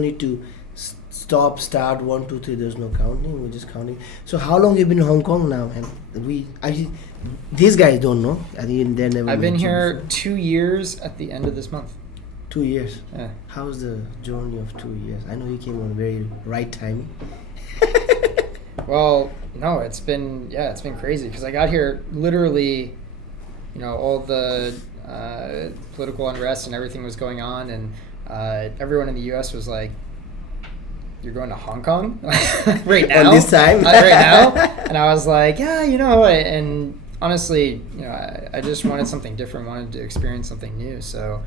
need to stop, start, 1, 2, 3. There's no counting. We're just counting. So how long you been in Hong Kong now? And these guys don't know. I think they never. I've been met you here before. 2 years at the end of this month. 2 years. Yeah. How's the journey of 2 years? I know you came on very right timing. Well, no, it's been crazy because I got here literally, all the political unrest and everything was going on, and everyone in the U.S. was like, "You're going to Hong Kong right now?" On this time? Right now? And I was like, "Yeah, and honestly, I just wanted something different, wanted to experience something new. So,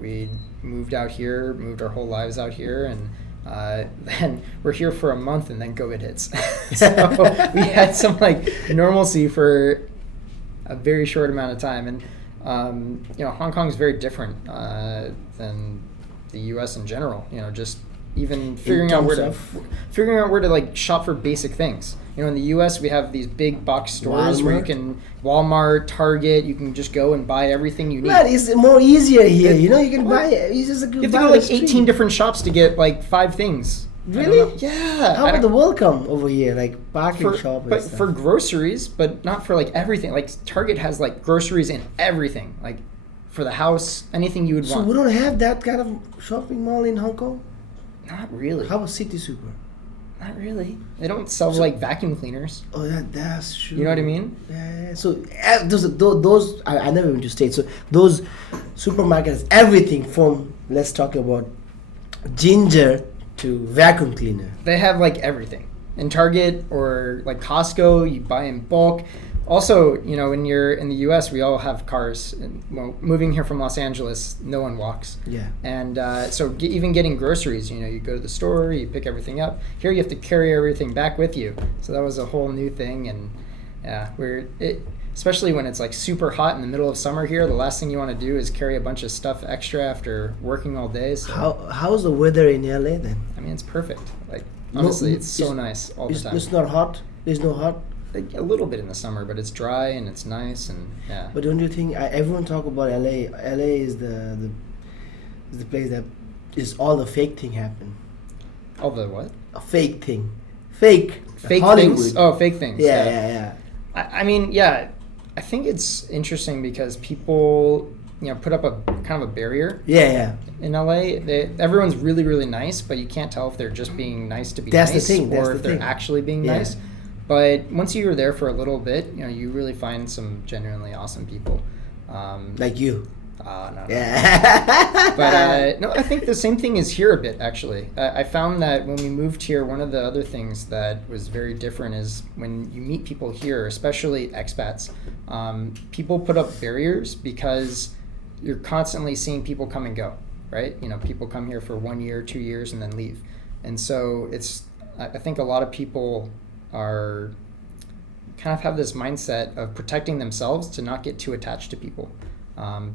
we moved out here, moved our whole lives out here, and then we're here for a month, and then COVID hits. So we had some normalcy for a very short amount of time, and Hong Kong is very different than the U.S. in general. Just even figuring out where to shop for basic things. In the U.S. we have these big box stores where you can Walmart, Target. You can just go and buy everything you need. But it's more easier here. You can buy it. You just You have to go 18 different shops to get 5 things. Really? Yeah. How about the welcome over here, parking shop and But stuff? for groceries, but not for everything. Target has groceries and everything, for the house, anything you would So want. we don't have that kind of shopping mall in Hong Kong? Not really. How about City Super? Not really. They don't sell vacuum cleaners. Oh, that's true. You know what I mean? Yeah. So those I never went to States. So those supermarkets, everything from, let's talk about ginger to vacuum cleaner. They have everything. In Target or Costco, you buy in bulk. Also, when you're in the U.S., we all have cars. And, moving here from Los Angeles, no one walks. Yeah. And so even getting groceries, you go to the store, you pick everything up. Here you have to carry everything back with you. So that was a whole new thing. And yeah, especially when it's super hot in the middle of summer here, the last thing you want to do is carry a bunch of stuff extra after working all day. So, how's the weather in LA then? I mean, it's perfect. Honestly, it's so nice all the time. It's not hot? There's no hot? A little bit in the summer, but it's dry and it's nice, and yeah. But don't you think everyone talk about LA? LA is the place that is all the fake thing happen. All the what? A fake thing, fake Hollywood. Things. Oh, fake things. Yeah. I mean, yeah. I think it's interesting because people, put up a kind of a barrier. Yeah. In LA, everyone's really, really nice, but you can't tell if they're just being nice to be That's nice the thing. or if they're actually being nice. But once you're there for a little bit, you really find some genuinely awesome people. Like you. No. Yeah. But no, I think the same thing is here a bit, actually. I found that when we moved here, one of the other things that was very different is when you meet people here, especially expats, people put up barriers because you're constantly seeing people come and go, right? People come here for 1 year, 2 years, and then leave. And so I think a lot of people are kind of have this mindset of protecting themselves to not get too attached to people,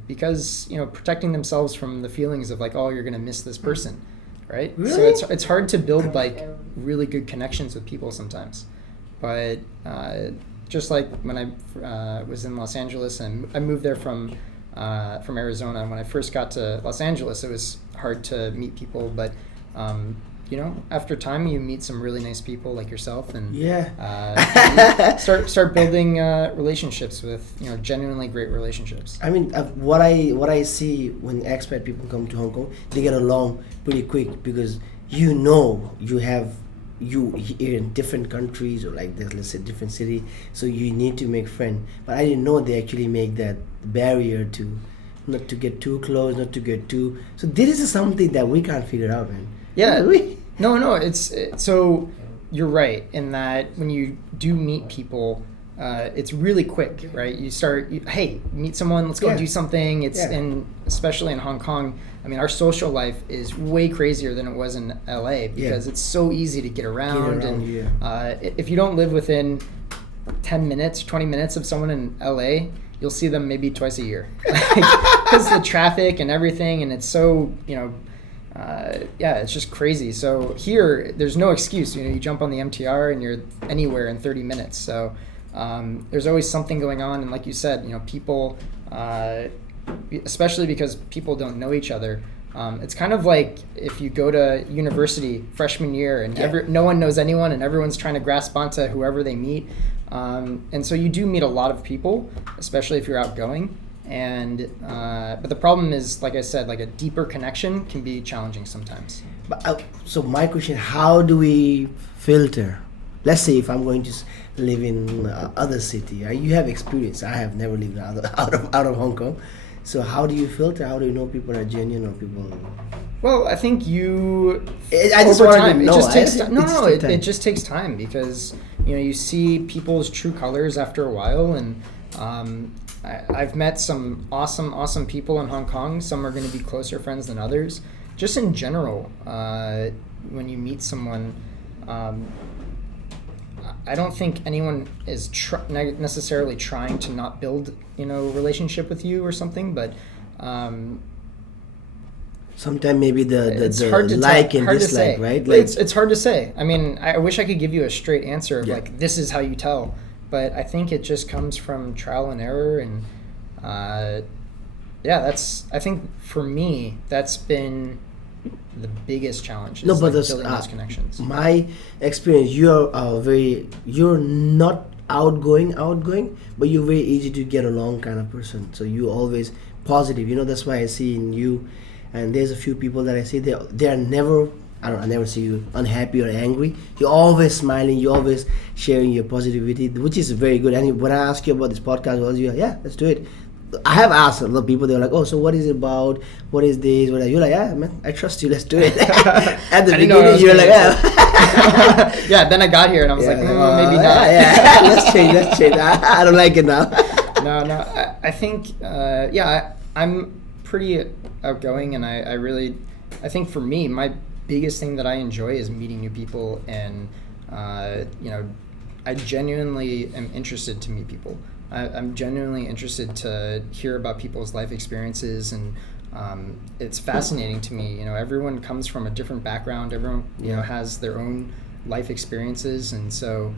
because protecting themselves from the feelings of you're gonna miss this person, right? Really? So it's hard to build really good connections with people sometimes. But just when I was in Los Angeles, and I moved there from Arizona. When I first got to Los Angeles, it was hard to meet people, but after time you meet some really nice people like yourself, and start building relationships with genuinely great relatirships. I mean, what I see when expat people come to Hong Kong, they get along pretty quick because you have in different countries or let's say different city, so you need to make friends. But I didn't know they actually make that barrier to not to get too close, not to get too. So this is something that we can't figure out, man. Yeah. No, so you're right in that when you do meet people, it's really quick, right? You start, hey, meet someone, let's go do something. And especially in Hong Kong, I mean, our social life is way crazier than it was in LA because it's so easy to get around. If you don't live within 10 minutes, 20 minutes of someone in LA, you'll see them maybe twice a year because the traffic and everything, and it's so, it's just crazy. So here, there's no excuse. You jump on the MTR and you're anywhere in 30 minutes. So there's always something going on. And like you said, people, especially because people don't know each other, It's kind of like if you go to university freshman year and no one knows anyone and everyone's trying to grasp onto whoever they meet. And so you do meet a lot of people, especially if you're outgoing. And but the problem is, like I said, like a deeper connection can be challenging sometimes. But so my question: how do we filter? Let's say if I'm going to live in other city, you have experience. I have never lived out of Hong Kong. So how do you filter? How do you know people are genuine or people? Well, I think I just want to know. It just takes time because you see people's true colors after a while, and I've met some awesome people in Hong Kong. Some are going to be closer friends than others. Just in general, when you meet someone, I don't think anyone is necessarily trying to not build, a relationship with you or something, but sometimes maybe the like and dislike, right? Like, it's hard to say. I mean, I wish I could give you a straight answer of like, this is how you tell, but I think it just comes from trial and error, and I think for me, that's been the biggest challenge. No, but building those connections. My experience, you're not outgoing, but you're very easy to get along kind of person. So you always positive. That's why I see in you. And there's a few people that I see they are never. I never see you unhappy or angry. You're always smiling. You're always sharing your positivity, which is very good. And when I ask you about this podcast, let's do it. I have asked a lot of people. They're like, "Oh, so what is it about? What is this? What?" You're like, "Yeah, man, I trust you. Let's do it." At the beginning, you're like, "Yeah." Yeah. Then I got here and I was like, maybe not. Yeah. Let's change. I don't like it now. No. I think, I'm pretty outgoing, and I think for me, my biggest thing that I enjoy is meeting new people, and I genuinely am interested to meet people. I'm genuinely interested to hear about people's life experiences, and it's fascinating to me. Everyone comes from a different background. Everyone has their own life experiences, and so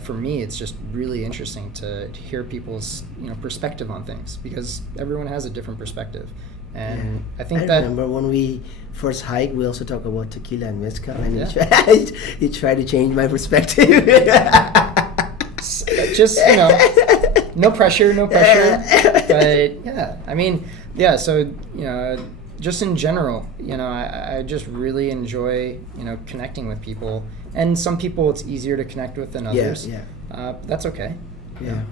for me, it's just really interesting to hear people's perspective on things, because everyone has a different perspective. And I think I remember when we first hiked, we also talked about Tequila and Mezcal, and you tried to change my perspective. Just no pressure, but so just in general, I just really enjoy connecting with people, and some people it's easier to connect with than others. That's okay.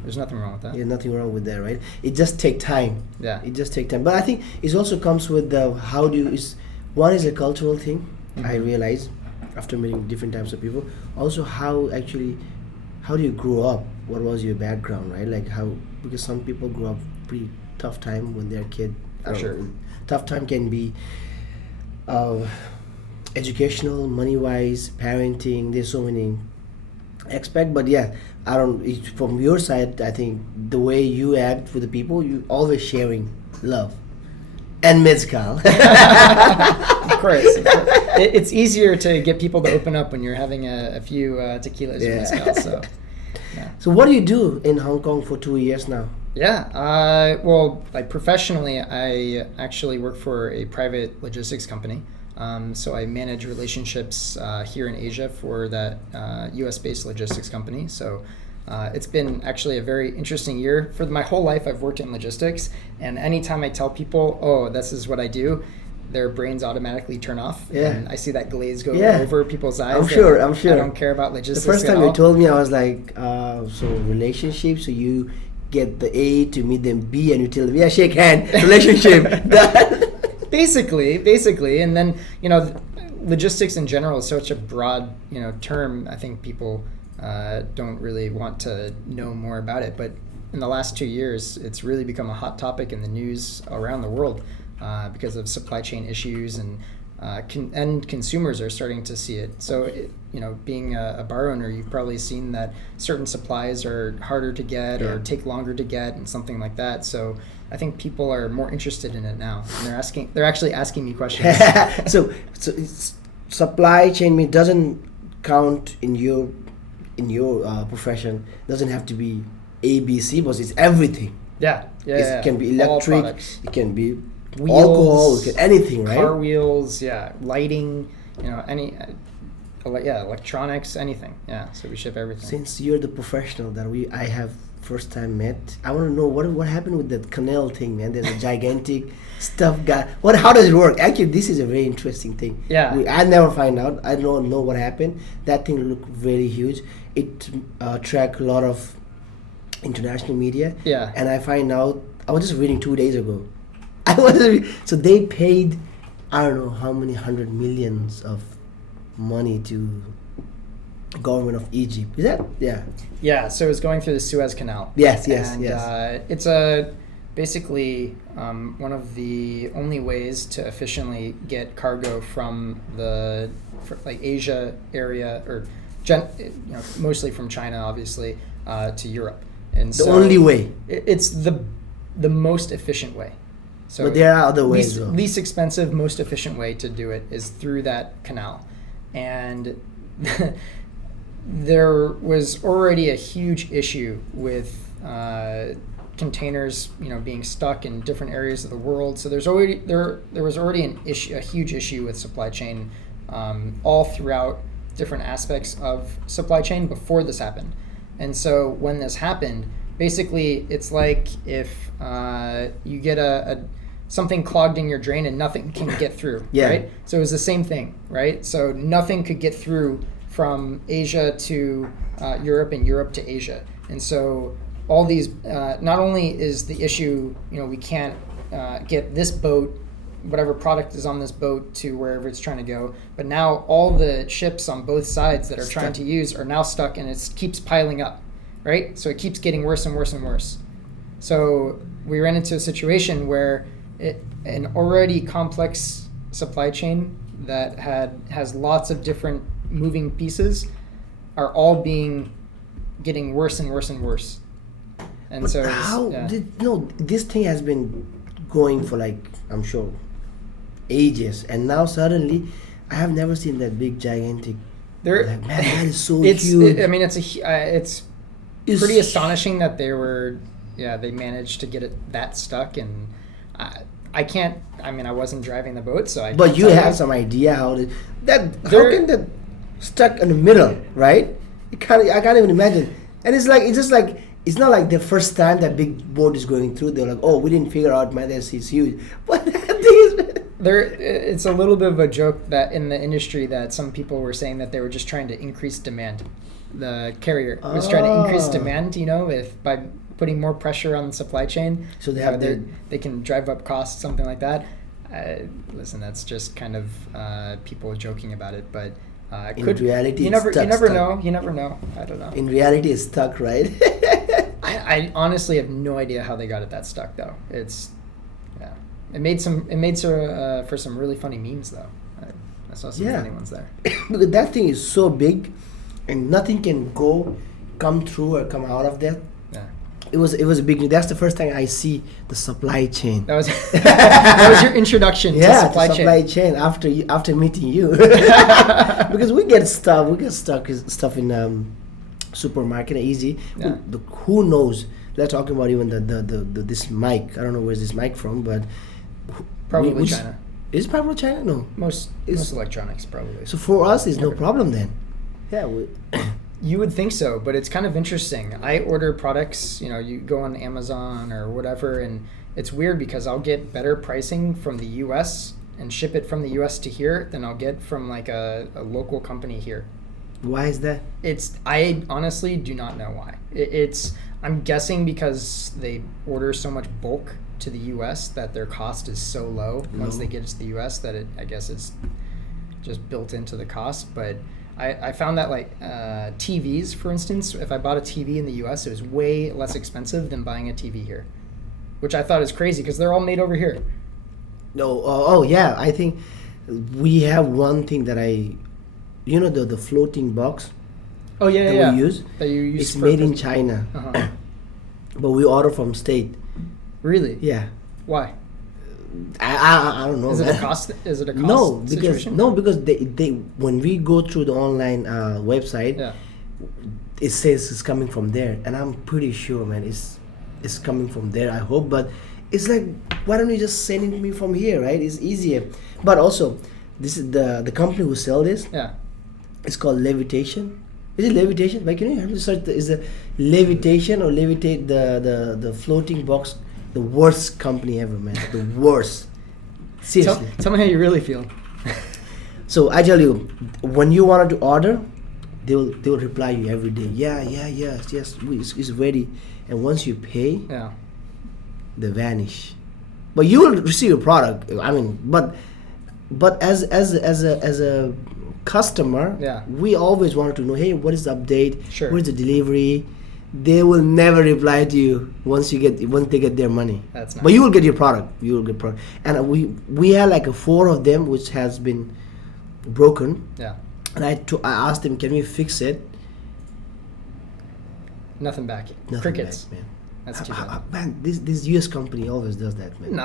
There's nothing wrong with that. Nothing wrong with that, right? It just takes time. It just takes time, but I think it also comes with one is a cultural thing. Mm-hmm. I realize after meeting different types of people, also how do you grow up? What was your background, right? Like because some people grew up pretty tough time when they're a kid. For sure. Tough time can be educational, money-wise, parenting. There's so many aspects, but from your side, I think the way you act with the people, you always sharing love and mezcal. Of course. It's easier to get people to open up when you're having a few tequilas or mezcal. So, So what do you do in Hong Kong for 2 years now? Well, like professionally, I actually work for a private logistics company. So I manage relationships here in Asia for that US-based logistics company. So it's been actually a very interesting year. For my whole life, I've worked in logistics, and anytime I tell people, "Oh, this is what I do," their brains automatically turn off. And I see that glaze go over people's eyes. I'm sure. I don't care about logistics. The first time you told me, I was like, so relationships, so you get the A to meet them B, and you tell them, yeah, shake hand, relationship, done. Basically. And then, logistics in general is such a broad, term. I think people don't really want to know more about it. But in the last 2 years, it's really become a hot topic in the news around the world. Because of supply chain issues, and consumers are starting to see it. So, being a bar owner, you've probably seen that certain supplies are harder to get or take longer to get, and something like that. So, I think people are more interested in it now, and they're actually asking me questions. so supply chain doesn't count in your profession. Doesn't have to be A, B, C, but it's everything. It can be electric. It can be wheels, alcohol, anything, right? car wheels, lighting, any, electronics, anything. Yeah, so we ship everything. Since you're the professional that I have first time met, I want to know what happened with that canal thing, man. There's a gigantic stuff guy. How does it work? Actually, this is a very interesting thing. Yeah. I never find out. I don't know what happened. That thing looked very huge. It tracked a lot of international media. Yeah. And I find out, I was just reading 2 days ago. So they paid, I don't know how many hundred millions of money to government of Egypt. Is that? Yeah. Yeah, so it's going through the Suez Canal. Yes. It's basically one of the only ways to efficiently get cargo from the Asia area, or mostly from China, obviously, to Europe. And the only way. It's the most efficient way. So but there are other ways. Least expensive, most efficient way to do it is through that canal. And there was already a huge issue with containers, being stuck in different areas of the world. So there was already a huge issue with supply chain all throughout different aspects of supply chain before this happened. And so when this happened, basically it's like if you get something clogged in your drain and nothing can get through, right? So it was the same thing, right? So nothing could get through from Asia to Europe and Europe to Asia. And so all these, not only is the issue, we can't get this boat, whatever product is on this boat, to wherever it's trying to go, but now all the ships on both sides that are trying to use are now stuck, and it keeps piling up, right? So it keeps getting worse and worse and worse. So we ran into a situation where an already complex supply chain that has lots of different moving pieces are all getting worse and worse and worse. And but so this thing has been going for I'm sure ages, and now suddenly I have never seen that big gigantic. Man, that is so huge. It's pretty astonishing that they managed to get it that stuck. And I wasn't driving the boat, so But you have some idea how can that stuck in the middle, right? I can't even imagine. And it's not like the first time that big boat is going through. They're like, oh, we didn't figure out, man, this is huge. But that thing is. It's a little bit of a joke that in the industry that some people were saying that they were just trying to increase demand. The carrier was trying to increase demand, by putting more pressure on the supply chain. So they can drive up costs, something like that. Listen, that's just kind of people joking about it, but in reality, you never know. You never know. I don't know. In reality, it's stuck, right? I honestly have no idea how they got it that stuck, though. It made for some really funny memes, though. I saw some funny ones there. Because that thing is so big, and nothing can come through or come out of that. Yeah. It was a big news. That's the first time I see the supply chain. That was your introduction to supply chain after meeting you. Because we get stuff in supermarket easy. Yeah. Who knows? They're talking about even this mic. I don't know where's this mic from, but probably China. Is it probably China? No. Most electronics probably. So for us, it's no problem then. Yeah. You would think so, but it's kind of interesting. I order products, you go on Amazon or whatever, and it's weird because I'll get better pricing from the U.S. and ship it from the U.S. to here than I'll get from a local company here. Why is that? I honestly do not know why. I'm guessing because they order so much bulk to the U.S. that their cost is so low once they get it to the U.S. that I guess it's just built into the cost. But I found that TVs, for instance, if I bought a TV in the U.S., it was way less expensive than buying a TV here, which I thought is crazy because they're all made over here. No, yeah, I think we have one thing that the floating box. Oh yeah, that we use. That you use. It's made in China, but we order from state. Really? Yeah. Why? I don't know. Is it a cost? No, situation? because they when we go through the online website, it says it's coming from there, and I'm pretty sure, man, it's coming from there. I hope, but it's like, why don't you just send it to me from here, right? It's easier. But also, this is the company who sell this. Yeah. It's called Levitation. Is it Levitation? Like, you have to search. Is it Levitation or Levitate, the floating box? The worst company ever, man. The worst. Seriously. Tell me how you really feel. So I tell you, when you wanted to order, they will reply you every day. Yes, it's ready. And once you pay, they vanish. But you will receive a product. I mean, but as a customer, we always wanted to know, hey, what is the update? Sure. What is the delivery? They will never reply to you once they get their money. That's nice. But you will get your product. You will get product. And we had like 4 of them which has been broken. Yeah. And I asked them, can we fix it? Nothing back. Nothing Crickets. back, man. That's too bad. Man, this US company always does that, man. No.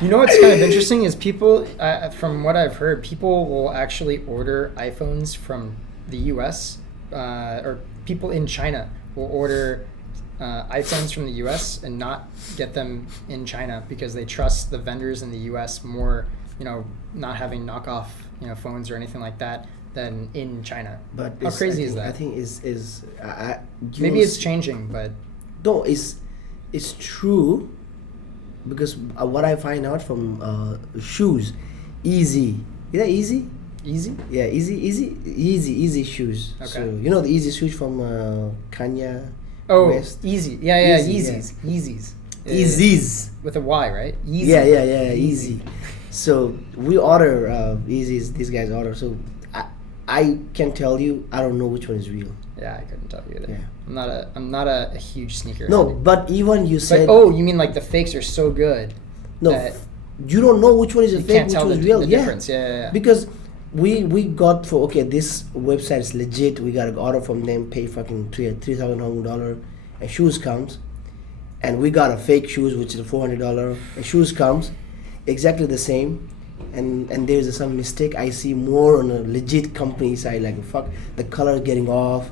You know what's kind of interesting is people, from what I've heard, people will actually order iPhones from the US, or people in China will order iPhones from the US and not get them in China because they trust the vendors in the US more, not having knockoff, phones or anything like that than in China. But how crazy is that? I think maybe it's changing, but no, it's true, because what I find out from shoes, Easy. Is that Easy? Easy? Yeah, Easy shoes. Okay. So the Easy shoes from Kanye West. Easy. Yeah, Easy, Yeezys. Yeezys. With a Y, right? Easy. Yeah, Easy. So we order Yeezys. These guys order. So I can tell you, I don't know which one is real. Yeah, I couldn't tell you either. Yeah. I'm not a huge sneaker. No, but even you said. But, you mean like the fakes are so good? No, you don't know which one is a fake, which one is real. The difference. Yeah. Because we got this website is legit. We got an order from them, pay fucking $3,000, and shoes comes, and we got a fake shoes which is $400, and shoes comes, exactly the same. And there's some mistake I see more on a legit company side, like fuck, the color getting off,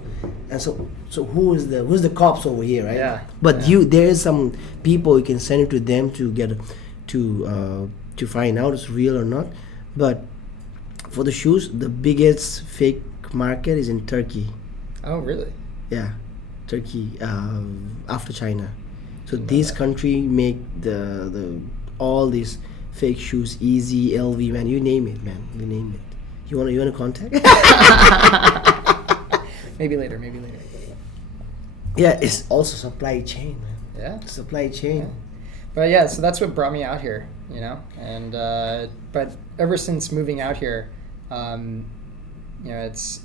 and so who's the cops over here, right? Yeah. But there is some people you can send it to them to get to find out it's real or not. But for the shoes, the biggest fake market is in Turkey. Oh, really? Yeah, Turkey after China. So this country make the all these fake shoes, Easy, LV, man, you name it, man. You name it. You wanna contact? Maybe later. Yeah, it's also supply chain, man. Yeah. Supply chain. Yeah. But so that's what brought me out here, And but ever since moving out here, it's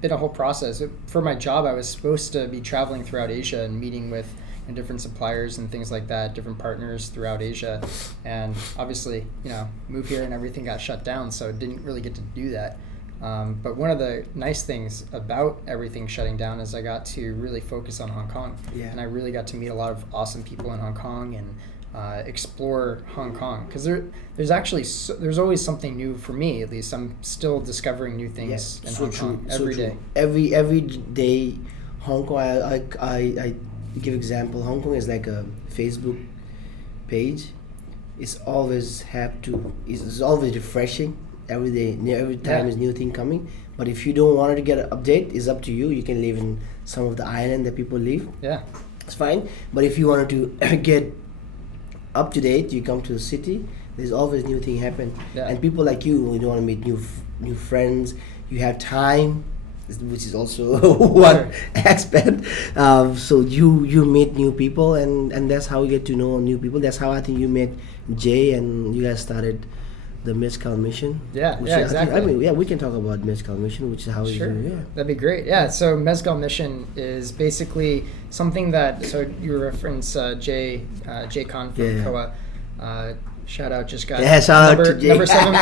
been a whole process. For my job, I was supposed to be traveling throughout Asia and meeting with different suppliers and things like that, different partners throughout Asia, and obviously, moved here and everything got shut down, so didn't really get to do that. But one of the nice things about everything shutting down is I got to really focus on Hong Kong, and I really got to meet a lot of awesome people in Hong Kong and explore Hong Kong, because there's always something new for me. At least I'm still discovering new things in Hong Kong every day. Every day, Hong Kong. I give example. Hong Kong is like a Facebook page. It's always it's always refreshing. Every day, every time is new thing coming. But if you don't want to get an update, it's up to you. You can live in some of the island that people live. Yeah, it's fine. But if you wanted to get up to date, you come to the city. There's always new thing happen. Yeah. And people like you want to meet new friends. You have time, which is also one aspect. So you meet new people, and that's how you get to know new people. That's how I think you met Jay, and you guys started the Mezcal Mission. Yeah, exactly. We can talk about Mezcal Mission, which is how you do. Yeah, that'd be great. Yeah, so Mezcal Mission is basically something that. So you reference Jay Khan from Koa. Shout out, just got shout out to Jay. Number 7.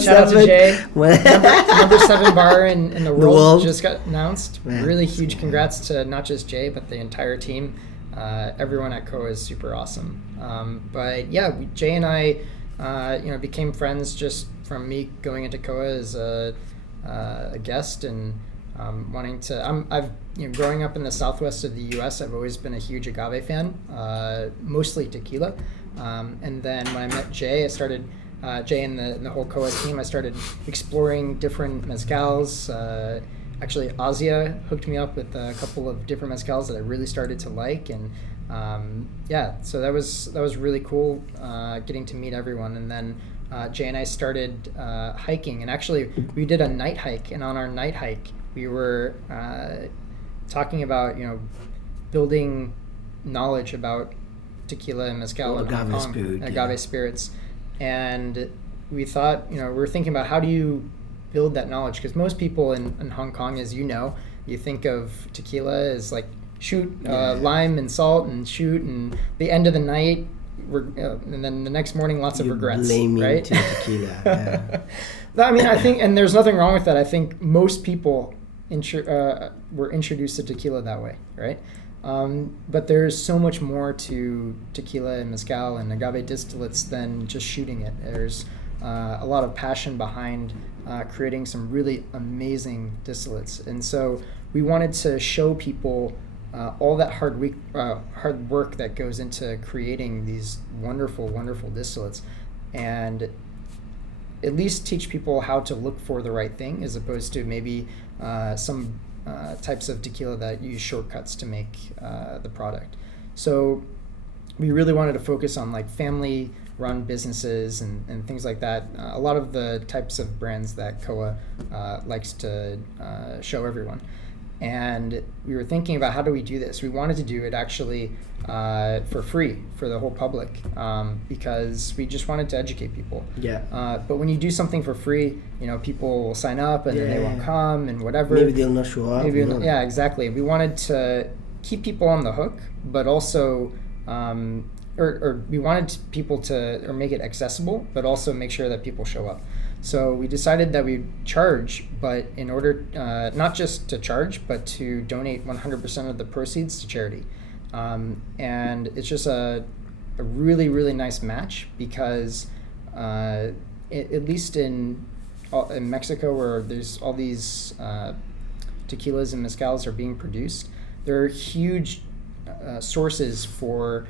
Shout out to Jay. number 7 bar in the world just got announced. Man, really huge congrats to not just Jay, but the entire team. Everyone at Koa is super awesome. But yeah, Jay and I, became friends just from me going into Koa as a guest, and I've growing up in the southwest of the U.S., I've always been a huge agave fan, mostly tequila. And then when I met Jay, Jay and the whole Koa team, I started exploring different mezcals. Actually, Asia hooked me up with a couple of different mezcals that I really started to like, and so that was really cool, getting to meet everyone. And then Jay and I started hiking, and actually we did a night hike, and on our night hike we were talking about building knowledge about tequila and mezcal in Hong Kong, agave spirits, and we thought we were thinking about how do you build that knowledge, because most people in Hong Kong, as you think of tequila as like shoot lime and salt and shoot, and the end of the night and then the next morning lots of regrets, right? To tequila. I mean, I think, and there's nothing wrong with that. I think most people were introduced to tequila that way, right? But there's so much more to tequila and mezcal and agave distillates than just shooting it. There's a lot of passion behind creating some really amazing distillates, and so we wanted to show people all that hard work that goes into creating these wonderful, wonderful distillates, and at least teach people how to look for the right thing, as opposed to maybe some types of tequila that use shortcuts to make the product. So we really wanted to focus on like family-run businesses and things like that. A lot of the types of brands that Koa likes to show everyone. And we were thinking about how do we do this. We wanted to do it actually for free for the whole public, because we just wanted to educate people. But when you do something for free, people will sign up and then they won't come and whatever. Maybe they'll not show up. Yeah, exactly. We wanted to keep people on the hook, but also or we wanted people to make it accessible, but also make sure that people show up. So we decided that we'd charge, but in order not just to charge, but to donate 100% of the proceeds to charity. And it's just a really, really nice match, because at least in Mexico, where there's all these tequilas and mezcals are being produced, there are huge sources for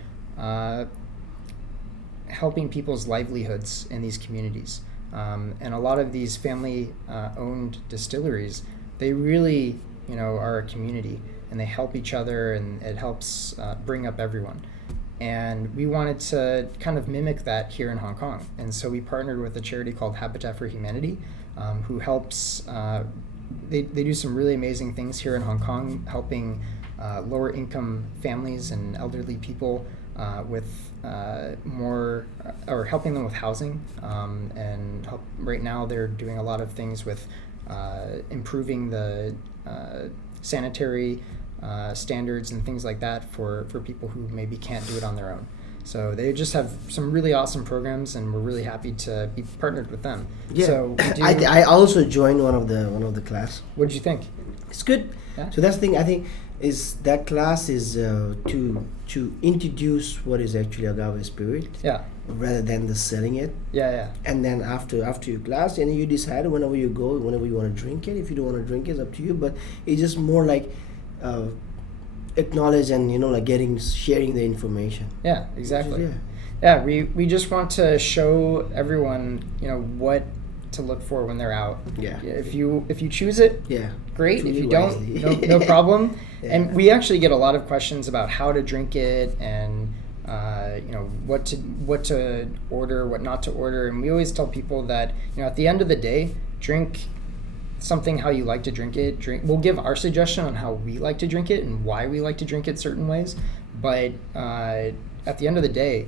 helping people's livelihoods in these communities. And a lot of these family-owned distilleries, they really, are a community, and they help each other, and it helps bring up everyone. And we wanted to kind of mimic that here in Hong Kong. And so we partnered with a charity called Habitat for Humanity, who helps, they do some really amazing things here in Hong Kong, helping lower-income families and elderly people with more, or helping them with housing, and right now they're doing a lot of things with improving the sanitary standards and things like that for people who maybe can't do it on their own. So they just have some really awesome programs, and we're really happy to be partnered with them. Yeah, so I also joined one of the class. What did you think? It's good. Yeah. So that's the thing. I think is that class is to introduce what is actually agave spirit. Yeah. Rather than the selling it. Yeah. And then after your class, and you decide whenever you go, whenever you want to drink it. If you don't want to drink it, it's up to you. But it's just more like acknowledge and like sharing the information. Yeah, exactly. We just want to show everyone what to look for when they're out. Yeah. If you choose it, great. If you don't, no problem. Yeah. And we actually get a lot of questions about how to drink it, and what to order, what not to order. And we always tell people that at the end of the day, drink something how you like to drink it. We'll give our suggestion on how we like to drink it and why we like to drink it certain ways. But at the end of the day,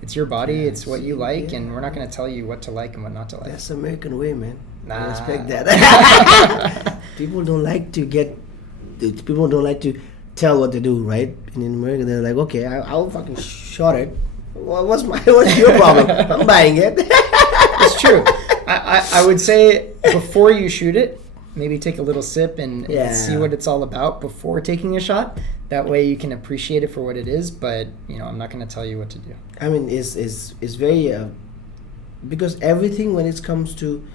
it's your body, it's what you like, and we're not going to tell you what to like and what not to like. That's the American way, man. Nah. I respect that. People don't like to tell what to do, right? And in America, they're like, okay, I'll fucking shot it. What's your problem? I'm buying it. It's true. I would say before you shoot it, maybe take a little sip and see what it's all about before taking a shot. That way you can appreciate it for what it is, but I'm not going to tell you what to do. I mean, it's very because everything when it comes to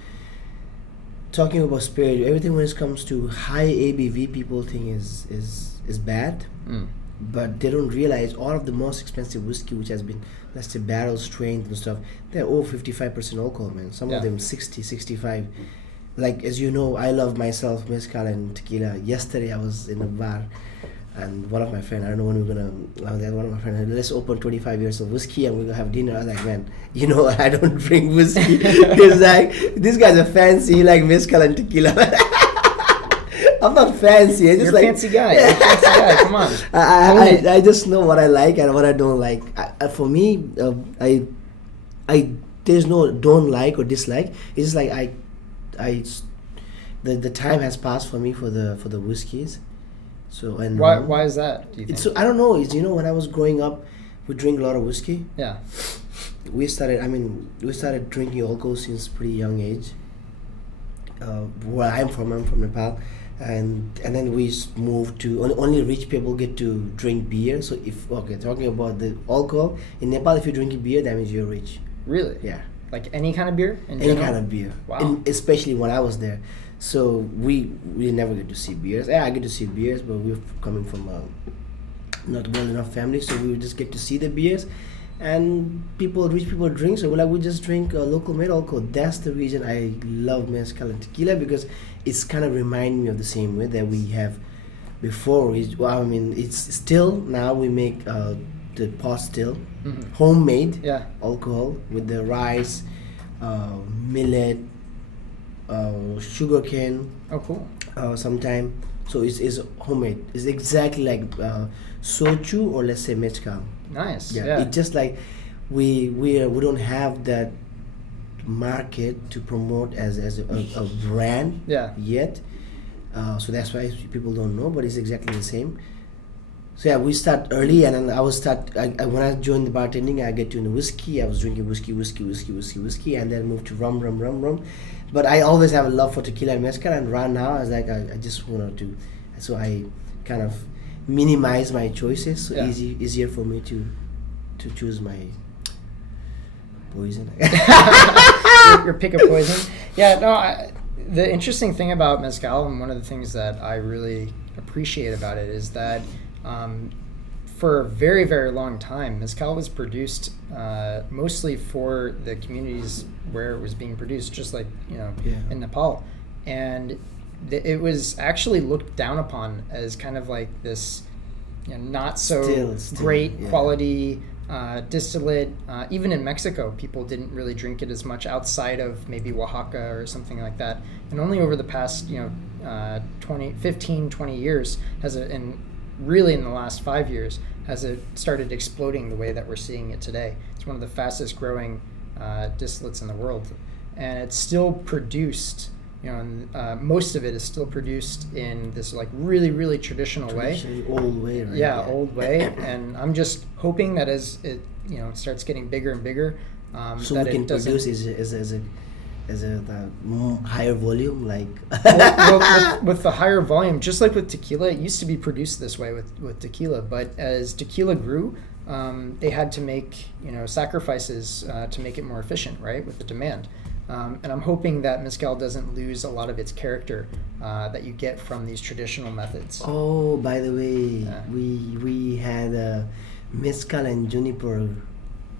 talking about spirit, everything when it comes to high ABV, people think is bad, but they don't realize all of the most expensive whiskey, which has been, let's say, barrel strength and stuff, they're over 55% alcohol, man. Some of them 60, 65. Like, as you know, I love myself mezcal and tequila. Yesterday I was in a bar, and one of my friends, I don't know when we're gonna, one of my friends, let's open 25 years of whiskey and we're gonna have dinner. I was like, man, you know, I don't drink whiskey. He's like, these guys are fancy, like mezcal and tequila. I'm not fancy. I just You're a fancy guy. You're a fancy guy. Come on. I just know what I like and what I don't like. For me, I there's no don't like or dislike. It's just like the time has passed for me for the whiskeys. So and why is that? Do you think? So I don't know. It's, you know, when I was growing up, we drink a lot of whiskey. Yeah. We started drinking alcohol since pretty young age. Where I'm from Nepal, and then we moved to only rich people get to drink beer. So talking about the alcohol in Nepal, if you drink beer, that means you're rich. Really? Yeah. Like any kind of beer? Any kind of beer. Wow. Especially when I was there. So we never get to see beers. Yeah, I get to see beers, but we're coming from a not well enough family, so we would just get to see the beers. And rich people drink, so we just drink local made alcohol. That's the reason I love mezcal and tequila, because it's kind of remind me of the same way that we have before. It's still, now we make the pot still, homemade alcohol with the rice, millet, sugarcane. Oh, cool. Sometime. So it's homemade. It's exactly like soju, or let's say mezcal. Nice. Yeah. It's just like we don't have that market to promote as a brand yet. So that's why people don't know, but it's exactly the same. So yeah, we start early, and then when I joined the bartending, I get to whiskey. I was drinking whiskey, and then moved to rum. But I always have a love for tequila and mezcal, and right now I was like, I just wanted to, so I kind of minimize my choices, so easier for me to choose my poison. Your pick of poison. Yeah, no, the interesting thing about mezcal, and one of the things that I really appreciate about it, is that for a very, very long time, mezcal was produced mostly for the communities where it was being produced, just like, in Nepal. And it was actually looked down upon as kind of like this, not so great quality distillate. Even in Mexico, people didn't really drink it as much outside of maybe Oaxaca or something like that. And only over the past 15-20 years and really in the last 5 years has it started exploding the way that we're seeing it today. It's one of the fastest growing distillates in the world, and it's still produced, and most of it is still produced in this like really, really traditional way. Old way, right? Yeah, old way. And I'm just hoping that as it starts getting bigger and bigger, so that we can produce as a higher volume, like with the higher volume, just like with tequila, it used to be produced this way with tequila, but as tequila grew, they had to make sacrifices to make it more efficient, right, with the demand. And I'm hoping that mezcal doesn't lose a lot of its character that you get from these traditional methods. Oh, by the way, we had a mezcal and juniper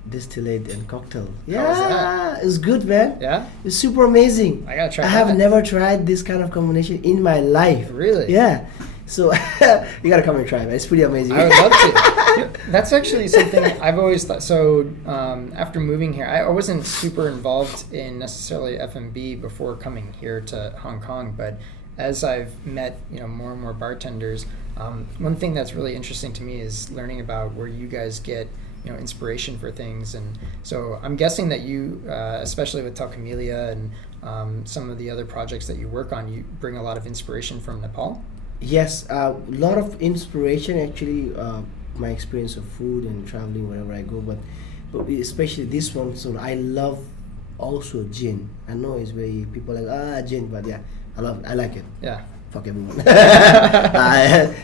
distillate and cocktail. Yeah, it's good, man. Yeah, it's super amazing. I gotta try. I have never tried this kind of combination in my life. Really? Yeah. So you gotta come and try, man. It's pretty amazing. I would love to. That's actually something I've always thought. So after moving here, I wasn't super involved in necessarily F&B before coming here to Hong Kong, but as I've met more and more bartenders, one thing that's really interesting to me is learning about where you guys get inspiration for things. And so I'm guessing that you, especially with Tal Camellia and some of the other projects that you work on, you bring a lot of inspiration from Nepal? Yes, a lot of inspiration actually, my experience of food and traveling wherever I go, but especially this one. So I love also gin. I know it's very, people like, gin, but yeah, I like it. Yeah. fuck everyone.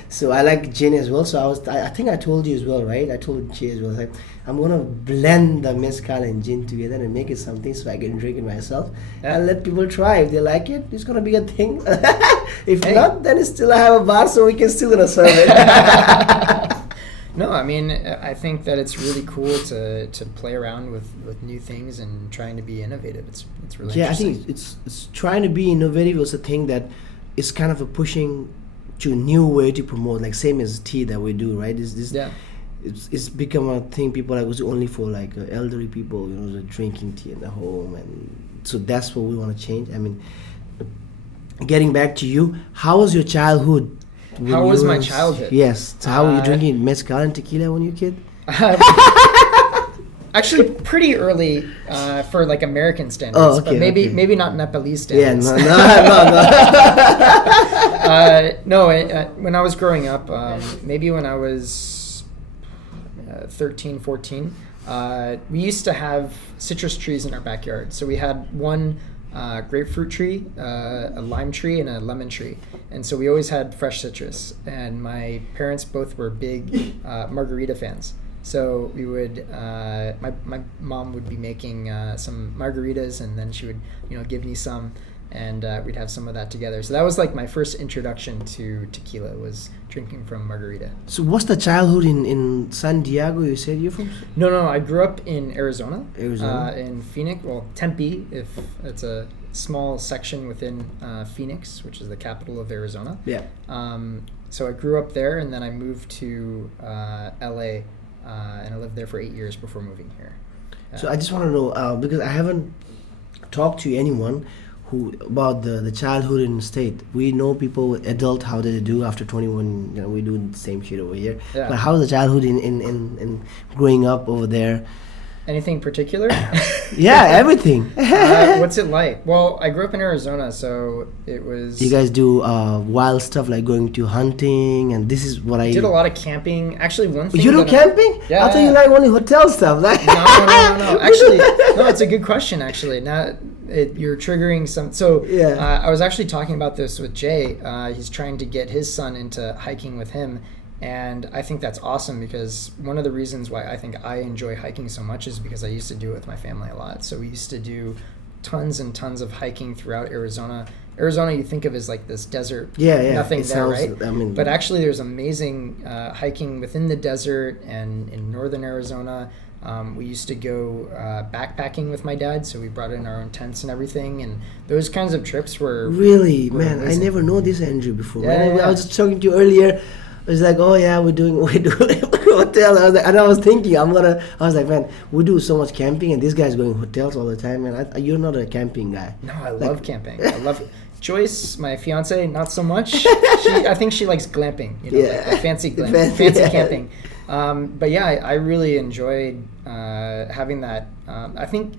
So I like gin as well. So I think I told you as well, right? I told Jay as well. Like, I'm gonna blend the mezcal and gin together and make it something so I can drink it myself and let people try. If they like it, it's gonna be a thing. If not, then it's still I have a bar, so we can still gonna serve it. No, I mean, I think that it's really cool to play around with new things and trying to be innovative. It's really interesting. I think it's trying to be innovative was a thing that is kind of a pushing to a new way to promote, like same as tea that we do, right? It's become a thing people like was only for like elderly people, the drinking tea in the home, and so that's what we want to change. I mean, getting back to you, how was your childhood? How was my childhood? Yes. So how were you drinking mezcal and tequila when you were a kid? Actually, pretty early for like American standards, but maybe not Nepalese standards. Yeah, no. When I was growing up, maybe when I was 13, 14, we used to have citrus trees in our backyard. So we had one grapefruit tree, a lime tree, and a lemon tree. And so we always had fresh citrus. And my parents both were big margarita fans. So we would, my mom would be making some margaritas, and then she would, give me some, and we'd have some of that together. So that was like my first introduction to tequila, was drinking from margarita. So what's the childhood in San Diego? You said you're from? No, I grew up in Arizona. Arizona? In Phoenix, Tempe, if it's a small section within Phoenix, which is the capital of Arizona. Yeah. So I grew up there, and then I moved to LA. And I lived there for 8 years before moving here. So I just want to know, because I haven't talked to anyone about the childhood in the state. We know people, adult, how they do after 21. We do the same shit over here. Yeah. But how was the childhood in growing up over there? Anything particular? Yeah, everything. What's it like? Well, I grew up in Arizona, so it was... You guys do wild stuff like going to hunting, and this is what I... did a lot of camping. Actually, one thing... You do camping? Yeah. I thought you like only hotel stuff. No. Actually, no, it's a good question, actually. Now, you're triggering some... So, I was actually talking about this with Jay. He's trying to get his son into hiking with him. And I think that's awesome, because one of the reasons why I think I enjoy hiking so much is because I used to do it with my family a lot. So we used to do tons and tons of hiking throughout Arizona. Arizona you think of as like this desert, nothing there, right? But actually there's amazing hiking within the desert and in northern Arizona. We used to go backpacking with my dad, so we brought in our own tents and everything, and those kinds of trips were really amazing. I never know this, Andrew, before. Yeah. I was just talking to you earlier. I was like, oh yeah, we're doing hotel. I was thinking, I was like, man, we do so much camping, and this guy's going hotels all the time, man. You're not a camping guy. No, I love camping. I love it. Joyce, my fiance, not so much. I think she likes glamping, like fancy camping. But yeah, I really enjoyed having that. I think,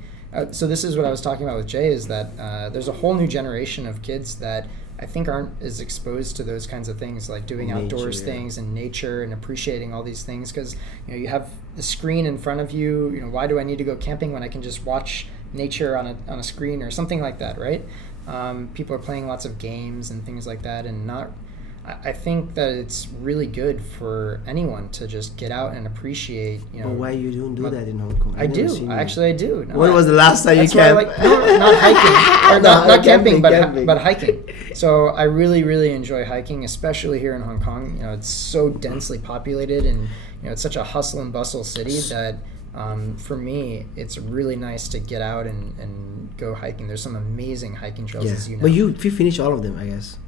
so this is what I was talking about with Jay, is that there's a whole new generation of kids that I think aren't as exposed to those kinds of things, like doing outdoors things and nature and appreciating all these things, because you have the screen in front of you. Why do I need to go camping when I can just watch nature on a screen or something like that, right? People are playing lots of games and things like that, and I think that it's really good for anyone to just get out and appreciate. But why you don't do that in Hong Kong? I do. I do. No, when was the last time you camped? Not hiking, or not camping, camping. but hiking. So I really, really enjoy hiking, especially here in Hong Kong. It's so densely populated, and it's such a hustle and bustle city that for me, it's really nice to get out and go hiking. There's some amazing hiking trails, as you know. But you finished all of them, I guess.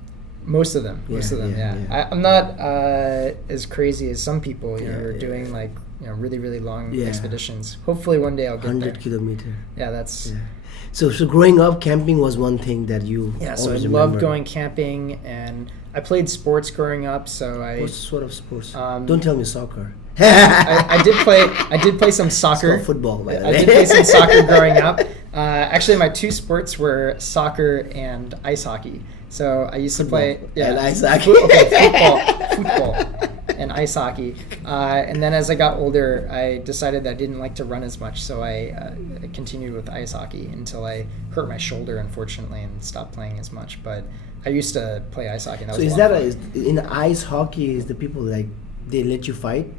Most of them, yeah. I'm not as crazy as some people, who are doing like really, really long expeditions. Hopefully one day I'll get 100 kilometer. Yeah, that's... Yeah. So growing up, camping was one thing that you so I loved going camping, and I played sports growing up, so What sort of sports? Don't tell me soccer. I did play some soccer. It's called football, by the way. I did play some soccer growing up. Actually, my two sports were soccer and ice hockey. So I used to play and ice hockey. Okay, football. and ice hockey. And then as I got older, I decided that I didn't like to run as much, so I continued with ice hockey until I hurt my shoulder, unfortunately, and stopped playing as much. But I used to play ice hockey. And that So was is a lot that of fun. in ice hockey? Is the people like they let you fight?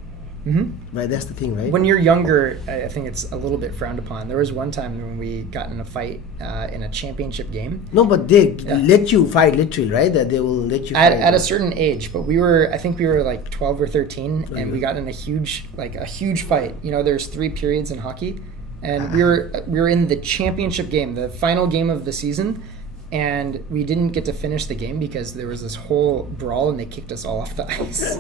Mm-hmm. Right, that's the thing, right? When you're younger, I think it's a little bit frowned upon. There was one time when we got in a fight in a championship game. No, but they let you fight literally, right? That they will let you fight At a certain age, but I think we were like 12 or 13, and we got in a huge fight. You know, there's 3 periods in hockey, and we were in the championship game, the final game of the season, and we didn't get to finish the game because there was this whole brawl and they kicked us all off the ice.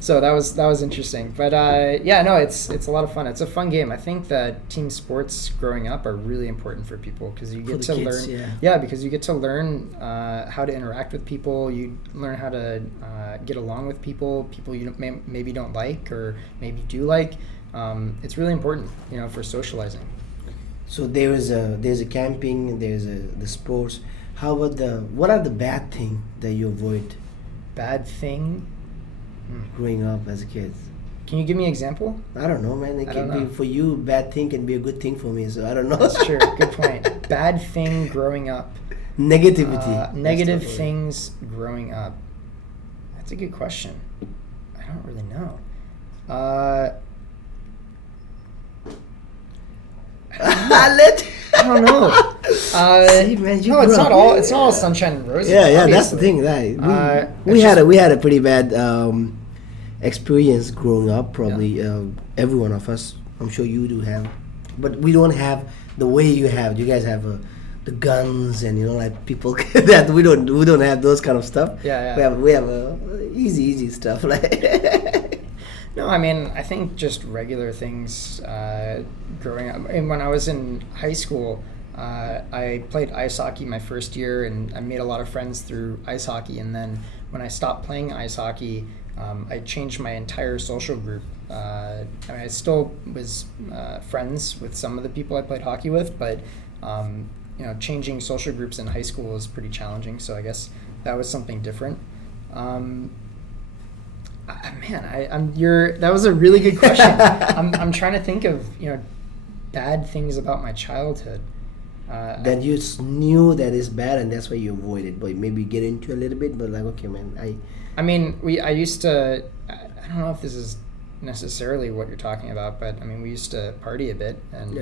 So that was interesting. But it's a lot of fun. It's a fun game. I think that team sports growing up are really important for people because you get to learn. Yeah, because you get to learn how to interact with people. You learn how to get along with people you maybe don't like or maybe do like. It's really important, for socializing. So there's a camping, there's the sports. How about what are the bad things that you avoid? Bad thing? Growing up as a kid. Can you give me an example? I don't know, man. It can be for you. Bad thing can be a good thing for me. So I don't know. That's true. Good point. Bad thing growing up. Negativity. Negative things growing up. That's a good question. I don't really know. I don't know. See, man, it's not all sunshine and roses. Yeah, that's the thing. Right? We had a pretty bad experience growing up. Probably every one of us. I'm sure you do have, but we don't have the way you have. You guys have the guns and like people that we don't have those kind of stuff. Yeah. We have easy stuff like. No, I mean, I think just regular things growing up. And when I was in high school, I played ice hockey my first year, and I made a lot of friends through ice hockey. And then when I stopped playing ice hockey, I changed my entire social group. I still was friends with some of the people I played hockey with, but changing social groups in high school was pretty challenging. So I guess that was something different. That was a really good question. I'm trying to think of bad things about my childhood. That you knew that is bad and that's why you avoid it, but maybe get into a little bit. But like, okay, man, I used to. I don't know if this is necessarily what you're talking about, but we used to party a bit, and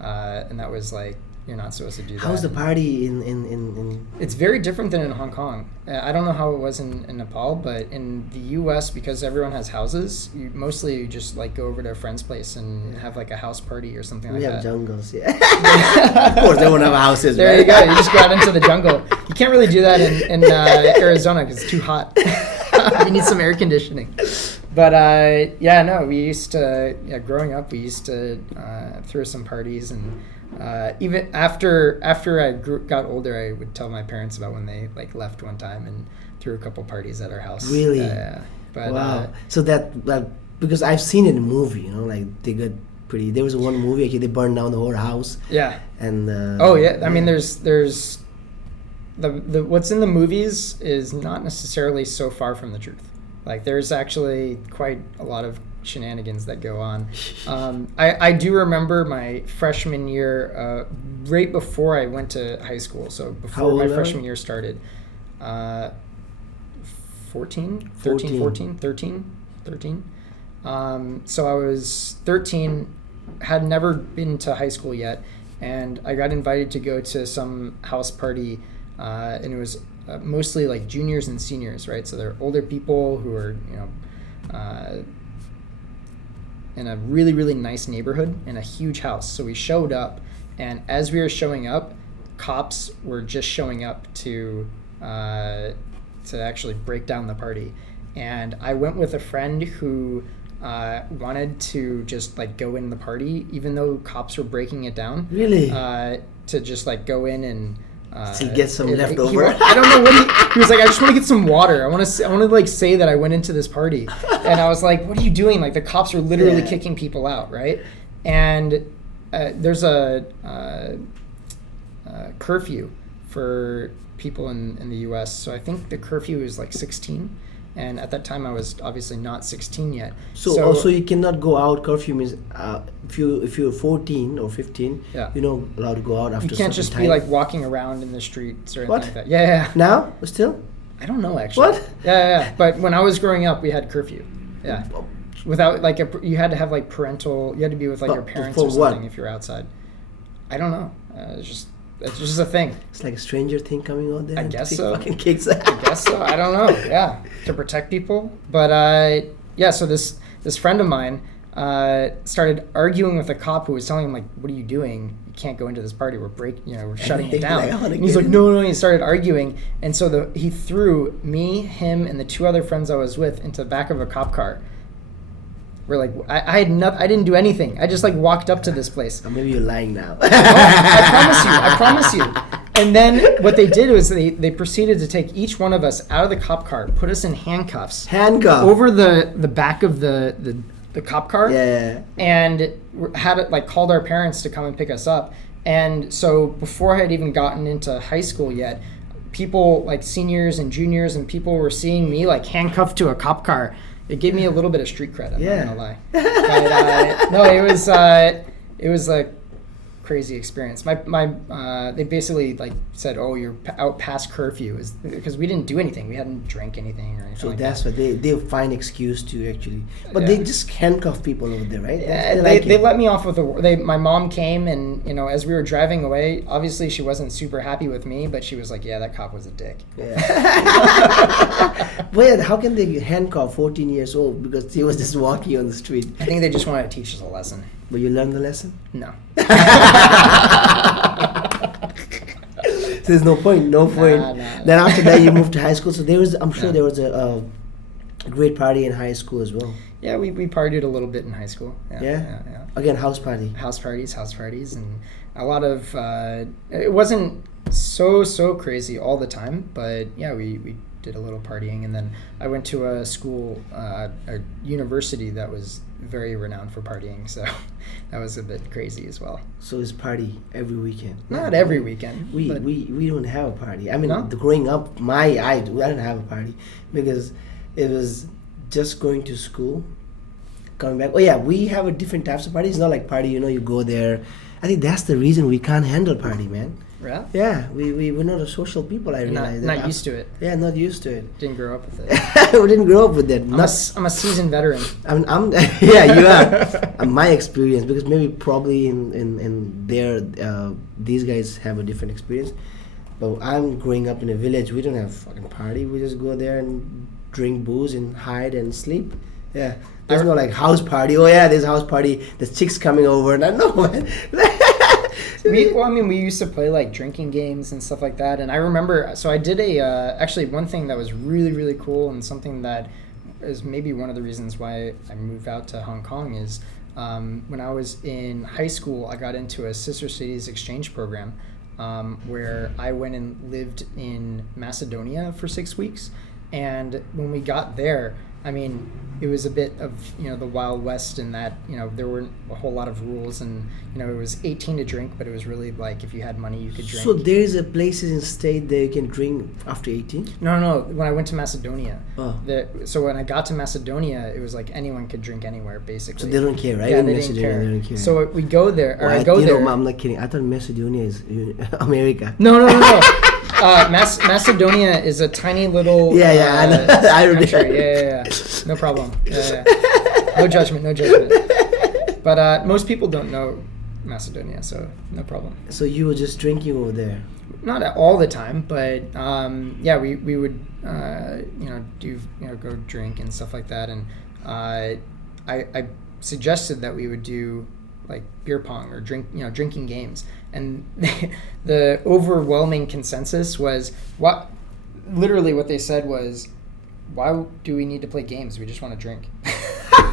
and that was like. You're not supposed to do that. How's the party in... It's very different than in Hong Kong. I don't know how it was in Nepal, but in the U.S., because everyone has houses, you just like go over to a friend's place and have like a house party or something like that. We have jungles, yeah. Of course, they won't have houses, there you go. You just go out into the jungle. You can't really do that in Arizona because it's too hot. You need some air conditioning. But we used to, growing up, we used to throw some parties and... even after I got older, I would tell my parents about when they like left one time and threw a couple parties at our house. Really? But, wow. So that because I've seen it in a movie, they got pretty. There was one movie actually they burned down the whole house. Yeah. And there's the what's in the movies is not necessarily so far from the truth. Like there's actually quite a lot of shenanigans that go on. I do remember my freshman year, right before I went to high school. So before my freshman year started, 13. So I was 13, had never been to high school yet, and I got invited to go to some house party, and it was mostly like juniors and seniors, right? So they're older people who are, in a really, really nice neighborhood in a huge house. So we showed up, and as we were showing up, cops were just showing up to actually break down the party. And I went with a friend who wanted to just like go in the party, even though cops were breaking it down. Really? To just like go in and to get some leftover. I don't know what he was like. I just want to get some water. I want to like say that I went into this party, and I was like, "What are you doing?" Like the cops are literally kicking people out, right? And there's a curfew for people in the U.S. So I think the curfew is like 16, And at that time, I was obviously not 16 yet. So also you cannot go out. Curfew means if you're 14 or 15, yeah, you're not allowed to go out after. You can't just time. be like walking around in the streets or anything What? like that. Yeah. Now still? I don't know actually. What? Yeah. But when I was growing up, we had curfew. Yeah. Without like you had to have like parental. You had to be with like your parents or something if you're outside. I don't know. It's just a thing. It's like a Stranger Thing coming out there. I guess so. Fucking kicks. I guess so. I don't know. Yeah, to protect people. But yeah. So this friend of mine started arguing with a cop who was telling him like, "What are you doing? You can't go into this party. We're shutting it down." And he's like, "No." He started arguing, and so he threw me, him, and the two other friends I was with into the back of a cop car. We're like, I didn't do anything. I just like walked up to this place. Or maybe you're lying now. No, I promise you. And then what they did was they proceeded to take each one of us out of the cop car, put us in handcuffs. Over the back of the cop car. Yeah. And had it like called our parents to come and pick us up. And so before I had even gotten into high school yet, people like seniors and juniors and people were seeing me like handcuffed to a cop car. It gave me a little bit of street cred. I'm not gonna lie. But, no, it was a crazy experience. They basically like said, "Oh, you're out past curfew," because we didn't do anything. We hadn't drank anything or anything. So like that's what they'll find excuse to actually, but they just handcuff people over there, right? Yeah, they let me off with my mom came and as we were driving away, obviously she wasn't super happy with me, but she was like, "Yeah, that cop was a dick." Yeah. Wait, how can they handcuff 14 years old because he was just walking on the street? I think they just wanted to teach us a lesson. But you learned the lesson? No. There's no point. Nah. Then after that, you moved to high school. So I'm sure there was a great party in high school as well. Yeah, we partied a little bit in high school. Yeah. Again, house parties, and a lot of. It wasn't so crazy all the time, but yeah, we did a little partying, and then I went to a school, a university that was very renowned for partying, so that was a bit crazy as well. So it's party every weekend? Not every weekend. We don't have a party. I mean, no? Growing up, I didn't have a party because it was just going to school, coming back. Oh yeah, we have a different types of parties. It's not like party, you go there. I think that's the reason we can't handle party, man. Really? Yeah, we're not a social people. I realize not used to it. Yeah, not used to it. Didn't grow up with it. We didn't grow up with that. I'm a seasoned veteran. I'm yeah, you are. My experience, because probably in there, these guys have a different experience. But I'm growing up in a village. We don't have fucking party. We just go there and drink booze and hide and sleep. Yeah. There's no like house party. Oh yeah, there's a house party. There's chicks coming over, and I know, man. We used to play like drinking games and stuff like that. And I remember, so I did actually one thing that was really, really cool, and something that is maybe one of the reasons why I moved out to Hong Kong is when I was in high school, I got into a Sister Cities exchange program where I went and lived in Macedonia for 6 weeks. And when we got there, I mean, it was a bit of, the Wild West in that, there weren't a whole lot of rules, and, it was 18 to drink, but it was really like if you had money, you could drink. So there's places in state that you can drink after 18? No. When I went to Macedonia, oh. So when I got to Macedonia, it was like anyone could drink anywhere, basically. So they don't care, right? Yeah, they didn't care. So we go there, I know, I'm not kidding. I thought Macedonia is America. No. Macedonia is a tiny little I know. country. Yeah. No problem. Yeah. No judgment. But most people don't know Macedonia, so no problem. So you were just drinking over there? Not all the time, but we would go drink and stuff like that, and I suggested that we would do like beer pong or drinking games, and the overwhelming consensus was what they said was, why do we need to play games? We just want to drink.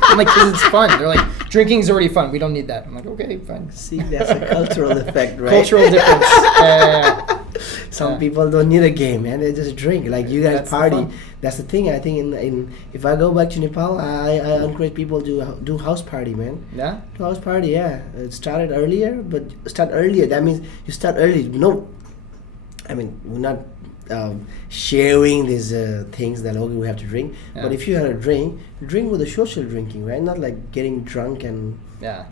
I'm like, because it's fun. They're like, drinking's already fun. We don't need that. I'm like, okay, fine. See, that's a cultural effect, right? Cultural difference. Some people don't need a game, man. They just drink. Like you guys party. That's the thing. I think in if I go back to Nepal, I encourage people to do house party, man. Yeah. Do house party, yeah. It started earlier, but start earlier. That means you start early. No, I mean, we're not sharing these things that okay we have to drink. Yeah. But if you had a drink with a social drinking, right? Not like getting drunk and Yeah.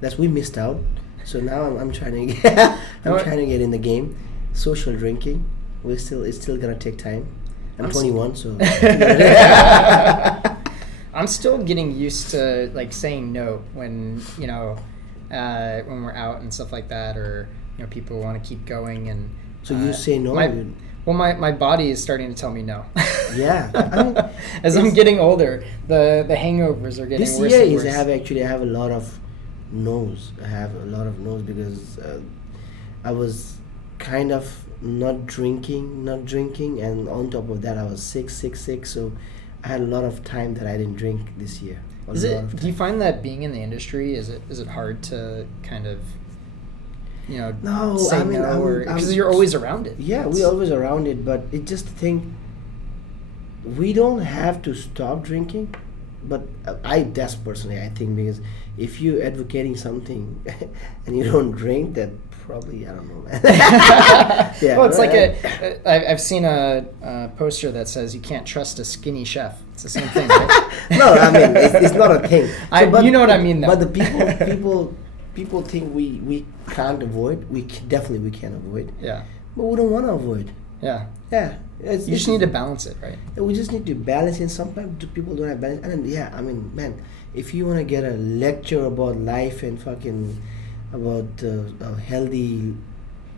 That's we missed out. So now I'm trying to get, trying to get in the game. Social drinking, it's still gonna take time. I'm 21, so. I'm still getting used to like saying no when when we're out and stuff like that, or people want to keep going and. So you say no. My body is starting to tell me no. Yeah. I mean, as I'm getting older, the hangovers are getting worse and worse. I have a lot of no's. I have a lot of no's because I was kind of not drinking, and on top of that, I was sick. So I had a lot of time that I didn't drink this year. Do you find that being in the industry is it hard to kind of no, say I mean, no, because you're always around it? Yeah, we're always around it, but it's just the thing. We don't have to stop drinking, but that's personally I think, because if you're advocating something and you don't drink, that probably, I don't know, man. Yeah, well, it's like I've seen a poster that says you can't trust a skinny chef. It's the same thing, right? No, I mean it's not a thing. You know what I mean, though. But the people think we can't avoid. We can't avoid. Yeah. But we don't want to avoid. Yeah. Yeah. You just need to balance it, right? We just need to balance it. Sometimes people don't have balance. And then, I mean, man, if you want to get a lecture about life and fucking about a healthy,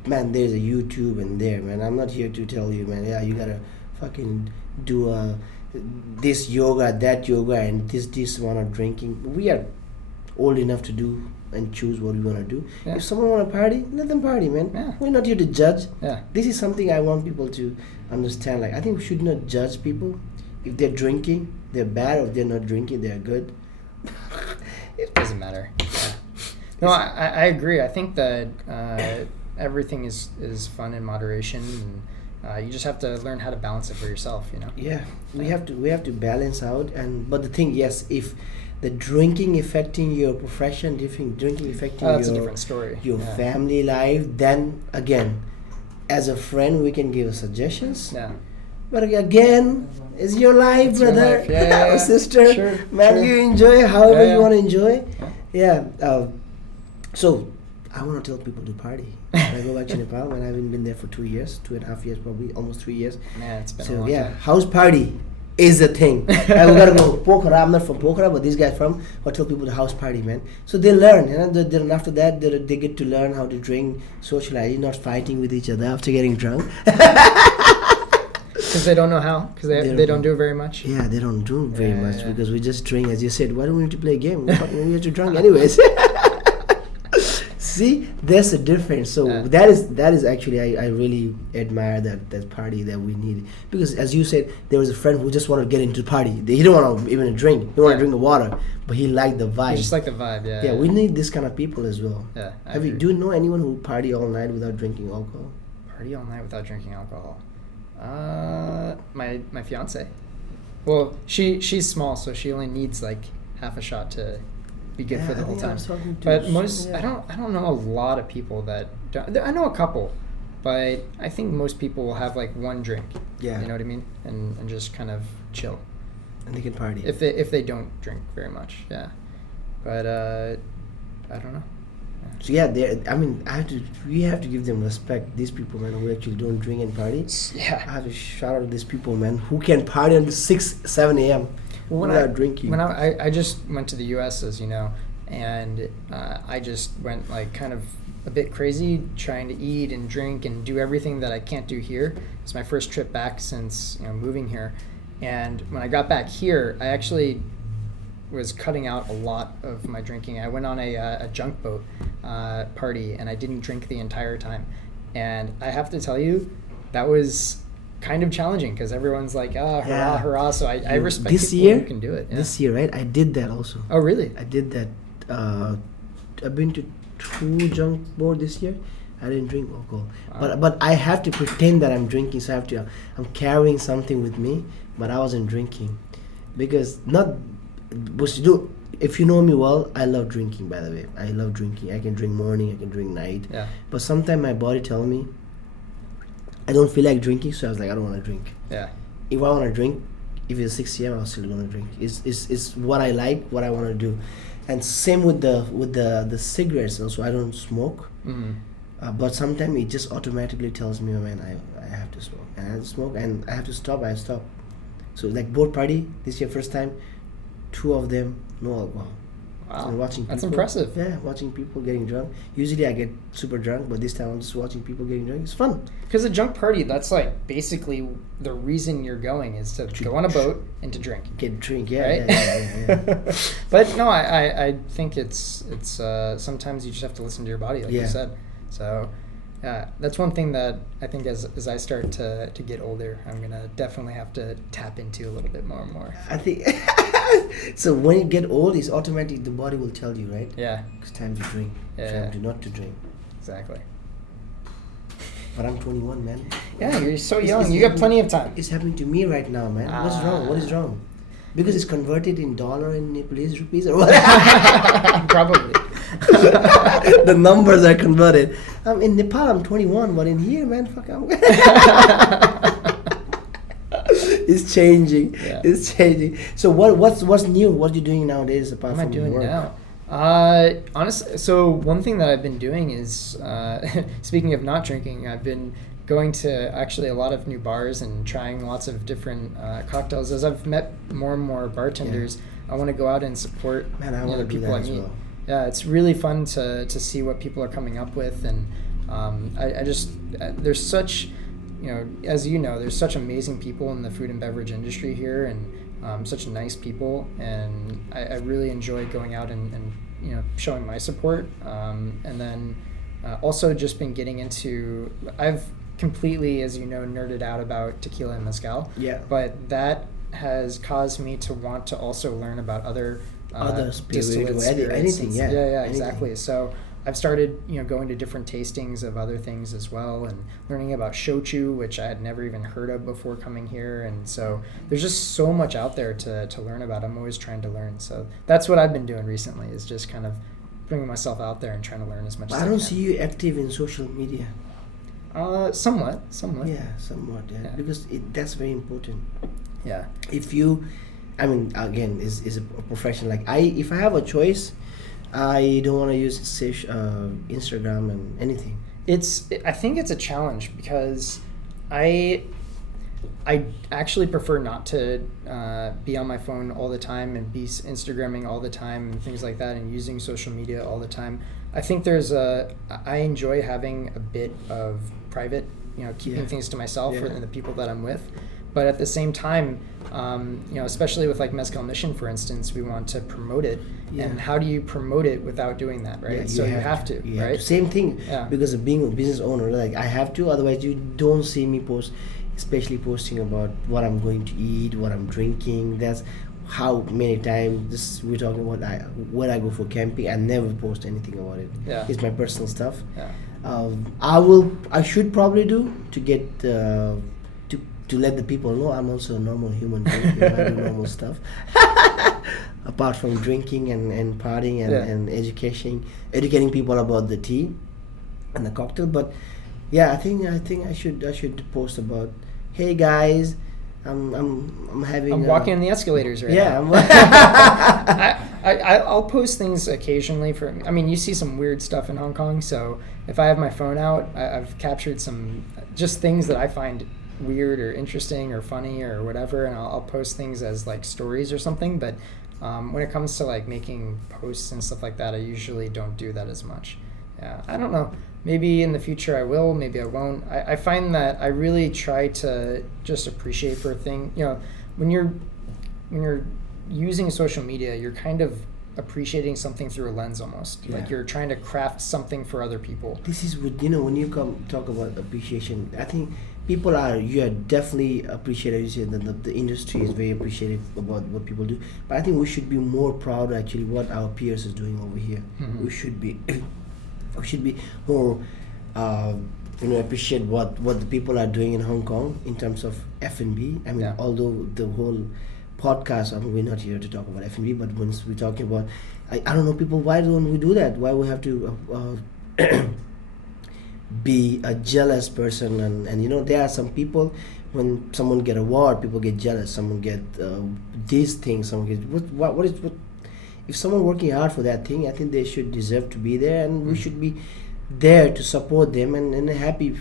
man, there's a YouTube in there, man. I'm not here to tell you, man, you gotta fucking do this yoga, that yoga, and this amount of drinking. We are old enough to do and choose what we want to do. Yeah. If someone want to party, let them party, man. Yeah. We're not here to judge. Yeah. This is something I want people to understand. Like, I think we should not judge people. If they're drinking, they're bad, or if they're not drinking, they're good. It doesn't matter. Yeah. No, I agree. I think that everything is fun in moderation, and you just have to learn how to balance it for yourself. Yeah, we have to balance out. But the thing, yes, if the drinking affecting your profession, drinking affecting that's a different story. Your family life, then again, as a friend, we can give suggestions. Yeah. But again, it's your life, brother, or sister. Sure, man, sure. you enjoy however you want to enjoy. Yeah. So I want to tell people to party. When I go back to Nepal, man, I haven't been there for 2 years, 2.5 years, probably almost 3 years. Man, it's been a long time. House party is a thing. And we gotta go Pokhara. I'm not from Pokhara, but these guys from. I tell people the house party, man. So they learn, then after that they get to learn how to drink, socialize, not fighting with each other after getting drunk. Because they don't know how. Because they don't do very much. Yeah, they don't do very much because we just drink. As you said, why don't we need to play a game? We have to drink anyways. See, there's a difference. So that is actually I really admire that party that we need, because as you said, there was a friend who just wanted to get into the party. He didn't want to even drink. He wanted to drink the water, but he liked the vibe. He just liked the vibe. Yeah. Yeah, we need this kind of people as well. Yeah. Do you know anyone who party all night without drinking alcohol? Party all night without drinking alcohol? My fiance. Well, she's small, so she only needs like half a shot to be good for the whole time. But I don't know a lot of people that don't. I know a couple, but I think most people will have like one drink. Yeah. You know what I mean? And just kind of chill. And they can party. If they don't drink very much, yeah. But I don't know. So we have to give them respect. These people, man, who actually don't drink and party. Yeah. I have to shout out to these people, man, who can party until 6, 7 a.m. without drinking. When I just went to the U.S., as you know, and I just went like kind of a bit crazy trying to eat and drink and do everything that I can't do here. It's my first trip back since moving here, and when I got back here, I actually was cutting out a lot of my drinking. I went on a junk boat party, and I didn't drink the entire time. And I have to tell you, that was kind of challenging because everyone's like, hurrah, hurrah. So I respect people who can do it. Yeah. This year, right? I did that also. Oh, really? I did that. I've been to 2 junk board this year. I didn't drink alcohol. Wow. But I have to pretend that I'm drinking. So I'm carrying something with me, but I wasn't drinking. Because if you know me well, I love drinking, by the way. I love drinking. I can drink morning, I can drink night. Yeah. But sometimes my body tells me, I don't feel like drinking, so I was like, I don't want to drink. Yeah. If I want to drink, if it's 6 p.m., I'm still gonna drink. It's what I like, what I want to do, and same with the cigarettes. Also, I don't smoke, but sometimes it just automatically tells me, oh, man, I have to smoke, and I have to smoke, and I have to stop. I stop. So like boat party this year, first time, 2 of them no alcohol. Wow, so watching that's people, impressive. Yeah, watching people getting drunk. Usually I get super drunk, but this time I'm just watching people getting drunk. It's fun. Because a drunk party, that's like basically the reason you're going is to go on a boat and to drink. Get drink, yeah, right? yeah. But no, I think it's sometimes you just have to listen to your body, like you said. So that's one thing that I think as I start to get older, I'm gonna definitely have to tap into a little bit more and more. I think so. When you get old, it's automatic. The body will tell you, right? Yeah. It's time to drink. Yeah. Time to not to drink. Exactly. But I'm 21, man. Yeah, you're so young. You got plenty of time. It's happening to me right now, man. What's wrong? What is wrong? Because it's converted in dollar and Nepalese rupees or what? Probably. The numbers are converted. In Nepal, I'm 21, but in here, man, fuck, it's changing. Yeah. It's changing. So what's new? What are you doing nowadays apart What am from I doing work? now? Honestly, so one thing that I've been doing is, speaking of not drinking, I've been going to actually a lot of new bars and trying lots of different cocktails. As I've met more and more bartenders, I want to go out and support the people I meet. Well. Yeah, it's really fun to see what people are coming up with, and I just there's such, as you know, there's such amazing people in the food and beverage industry here, and such nice people, and I really enjoy going out and showing my support, and then also just been getting into, I've completely, as you know, nerded out about tequila and mezcal, but that has caused me to want to also learn about other distillate spirits. Anything, exactly. So I've started, going to different tastings of other things as well, and learning about shochu, which I had never even heard of before coming here. And so there's just so much out there to learn about. I'm always trying to learn. So that's what I've been doing recently, is just kind of bringing myself out there and trying to learn as much as I can. I don't see you active in social media. Somewhat. Yeah, somewhat. Yeah, because that's very important. Yeah. If you, again, is a profession. Like if I have a choice, I don't want to use Instagram and anything. I think it's a challenge because I actually prefer not to be on my phone all the time and be Instagramming all the time and things like that, and using social media all the time. I think I enjoy having a bit of private, keeping things to myself and the people that I'm with. But at the same time, especially with like Mezcal Mission, for instance, we want to promote it. Yeah. And how do you promote it without doing that, right? Yeah, you have to, right? Same thing, because of being a business owner, like I have to, otherwise you don't see me post, especially posting about what I'm going to eat, what I'm drinking. That's how many times we're talking about when I go for camping, I never post anything about it. Yeah. It's my personal stuff. Yeah. I should probably do to get to let the people know I'm also a normal human being. I do normal stuff apart from drinking and partying and educating people about the tea and the cocktail. But I think I should post about, hey guys, I'm walking in the escalators right now. I'll post things occasionally you see some weird stuff in Hong Kong, so if I have my phone out, I've captured some just things that I find weird or interesting or funny or whatever, and I'll post things as like stories or something. But when it comes to like making posts and stuff like that, I usually don't do that as much. I don't know, maybe in the future I will, maybe I won't. I find that I really try to just appreciate for a thing, when you're using social media, you're kind of appreciating something through a lens almost. Like you're trying to craft something for other people. This is what, when you come talk about appreciation, I think people are definitely appreciative. You say that the industry is very appreciative about what people do, but I think we should be more proud actually what our peers is doing over here. We should be more appreciate what the people are doing in Hong Kong in terms of F&B. Although the whole podcast, we're not here to talk about F&B, but once we're talking about, I don't know, people, why don't we do that? Why we have to be a jealous person, and there are some people, when someone get award, people get jealous, someone get these things, someone get what if someone working hard for that thing, I think they should deserve to be there, and we should be there to support them and happy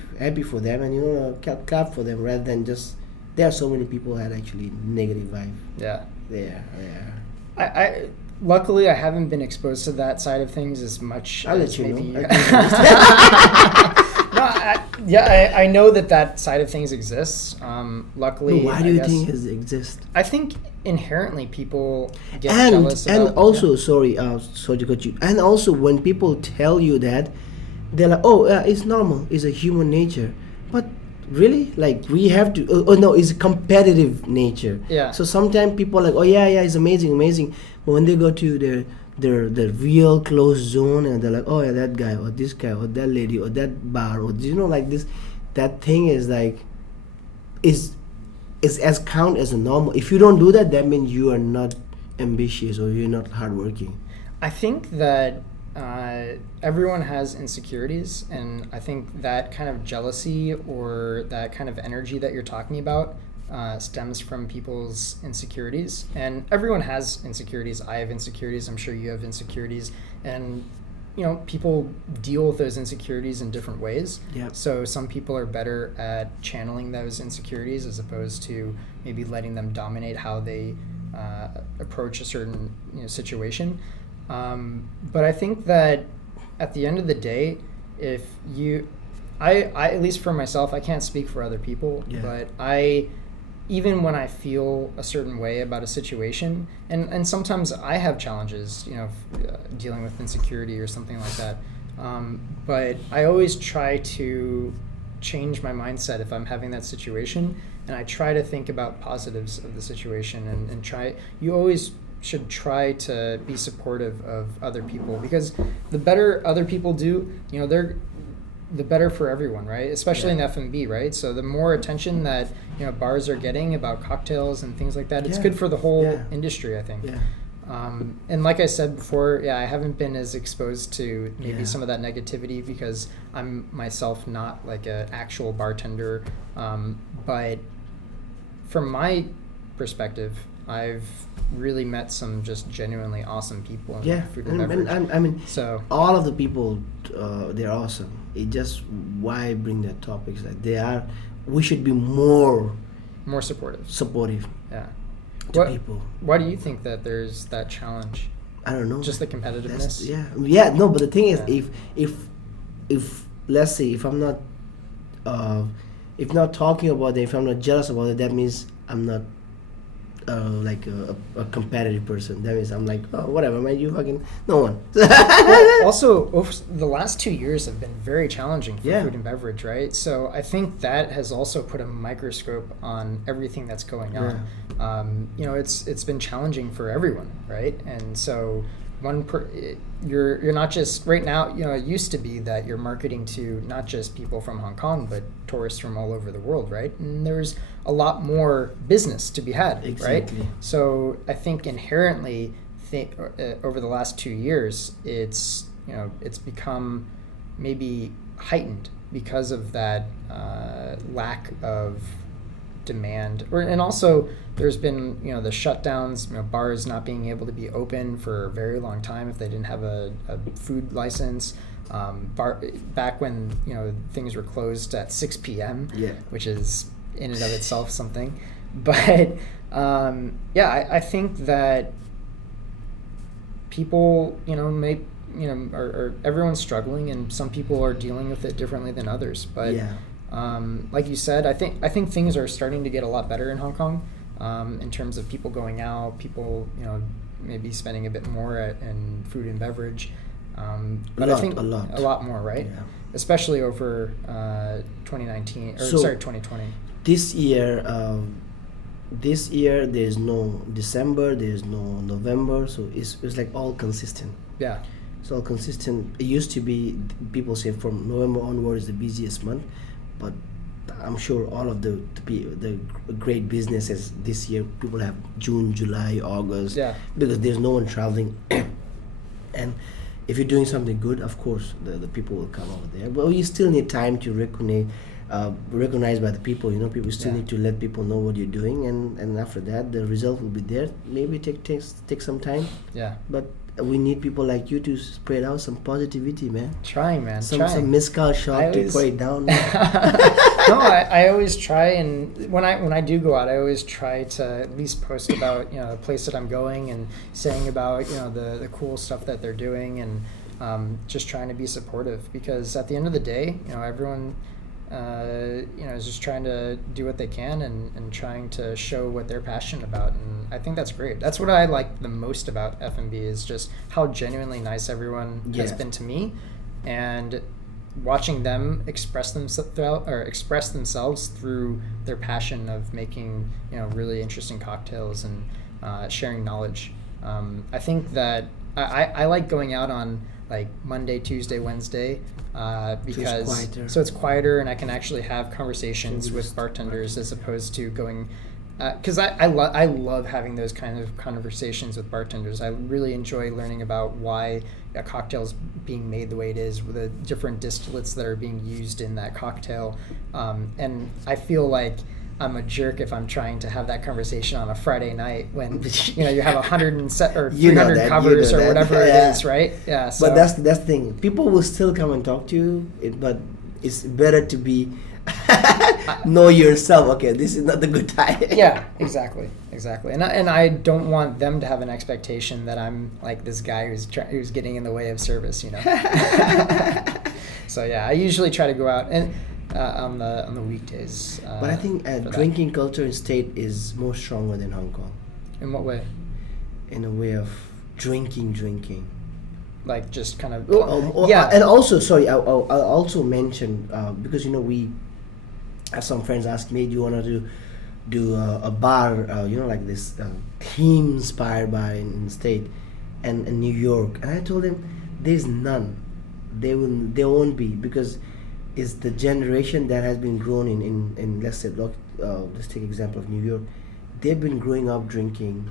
for them, and clap for them, rather than just, there are so many people that actually negative vibe. Yeah. I luckily I haven't been exposed to that side of things as much. I'll as let you maybe know. I know that side of things exists. Luckily, why do you think it exists? I think inherently people get jealous and about, also sorry to cut you, and also when people tell you that, they're like, oh, it's normal, it's a human nature, but really, like, we have to, no, it's a competitive nature. Yeah. So sometimes people are like, oh yeah, it's amazing, but when they go to their real close zone, and they're like, oh yeah, that guy or this guy or that lady or that bar, or like this, that thing is like, is as count as a normal. If you don't do that, that means you are not ambitious or you're not hardworking. I think that everyone has insecurities, and I think that kind of jealousy or that kind of energy that you're talking about stems from people's insecurities. And everyone has insecurities. I have insecurities. I'm sure you have insecurities. And people deal with those insecurities in different ways. Yeah. So some people are better at channeling those insecurities as opposed to maybe letting them dominate how they approach a certain situation. But I think that at the end of the day, if I at least for myself, I can't speak for other people, but even when I feel a certain way about a situation, and sometimes I have challenges, dealing with insecurity or something like that, but I always try to change my mindset if I'm having that situation, and I try to think about positives of the situation, and you always should try to be supportive of other people, because the better other people do, they're the better for everyone, right? Especially in F&B, right? So the more attention that bars are getting about cocktails and things like that, it's good for the whole industry, I think. And like I said before, I haven't been as exposed to maybe some of that negativity because I'm myself not like an actual bartender. But from my perspective, I've really met some just genuinely awesome people in food and beverage. I mean, so all of the people, they're awesome. It just, why I bring that topics, like we should be more supportive. Yeah. To people. Why do you think that there's that challenge? I don't know. Just the competitiveness. No, but the thing is, if let's say if I'm not talking about it, if I'm not jealous about it, that means I'm not like a competitive person. That means I'm like, oh, whatever, man, you fucking, no one. Well, also, over the last 2 years have been very challenging for food and beverage, right? So I think that has also put a microscope on everything that's going on. It's been challenging for everyone, right? And so you're not just right now. It used to be that you're marketing to not just people from Hong Kong, but tourists from all over the world, right? And there's a lot more business to be had, exactly. Right? So I think inherently, over the last 2 years, it's become maybe heightened because of that lack of demand, and also there's been the shutdowns, bars not being able to be open for a very long time if they didn't have a food license. Back when things were closed at 6 p.m. Which is in and of itself something, but I think that people are everyone's struggling, and some people are dealing with it differently than others, but like you said, I think things are starting to get a lot better in Hong Kong, in terms of people going out, people maybe spending a bit more in food and beverage, but I think a lot more, right? Especially over 2019 or 2020. This year there's no December, there's no November, so it's like all consistent. It's all consistent. It used to be, people say from November onward is the busiest month, but I'm sure all of the great businesses this year, people have June, July, August, because there's no one traveling. And if you're doing something good, of course the people will come over there. But you still need time to recognized by the people. People still need to let people know what you're doing, and after that the result will be there. Maybe take some time. Yeah. But we need people like you to spread out some positivity, man. Trying, man. Some mezcal shot to pour it down. No, I always try, and when I do go out, I always try to at least post about the place that I'm going and saying about the cool stuff that they're doing, and just trying to be supportive, because at the end of the day, everyone is just trying to do what they can and trying to show what they're passionate about. And I think that's great. That's what I like the most about F&B, is just how genuinely nice everyone has been to me, and watching them express themselves through their passion of making really interesting cocktails and sharing knowledge. I think that I like going out on like Monday, Tuesday, Wednesday, because it's quieter, and I can actually have conversations with bartenders as opposed to going, because I love having those kind of conversations with bartenders. I really enjoy learning about why a cocktail's being made the way it is, with the different distillates that are being used in that cocktail, and I feel like I'm a jerk if I'm trying to have that conversation on a Friday night when you have 300 covers or whatever it is, right? Yeah. So. But that's the thing. People will still come and talk to you, but it's better to be know yourself. Okay, this is not the good time. Yeah, exactly. And I don't want them to have an expectation that I'm like this guy who's getting in the way of service. So yeah, I usually try to go out and. On the weekdays. But I think drinking culture in state is more stronger than Hong Kong. In what way? In a way of drinking. Like just kind of. And also, sorry, I'll also mention because we have some friends ask me, do you want to do a bar, like this theme inspired bar in the state, and in New York, and I told them there's none. There won't be, because is the generation that has been grown in let's say let's take example of New York. They've been growing up drinking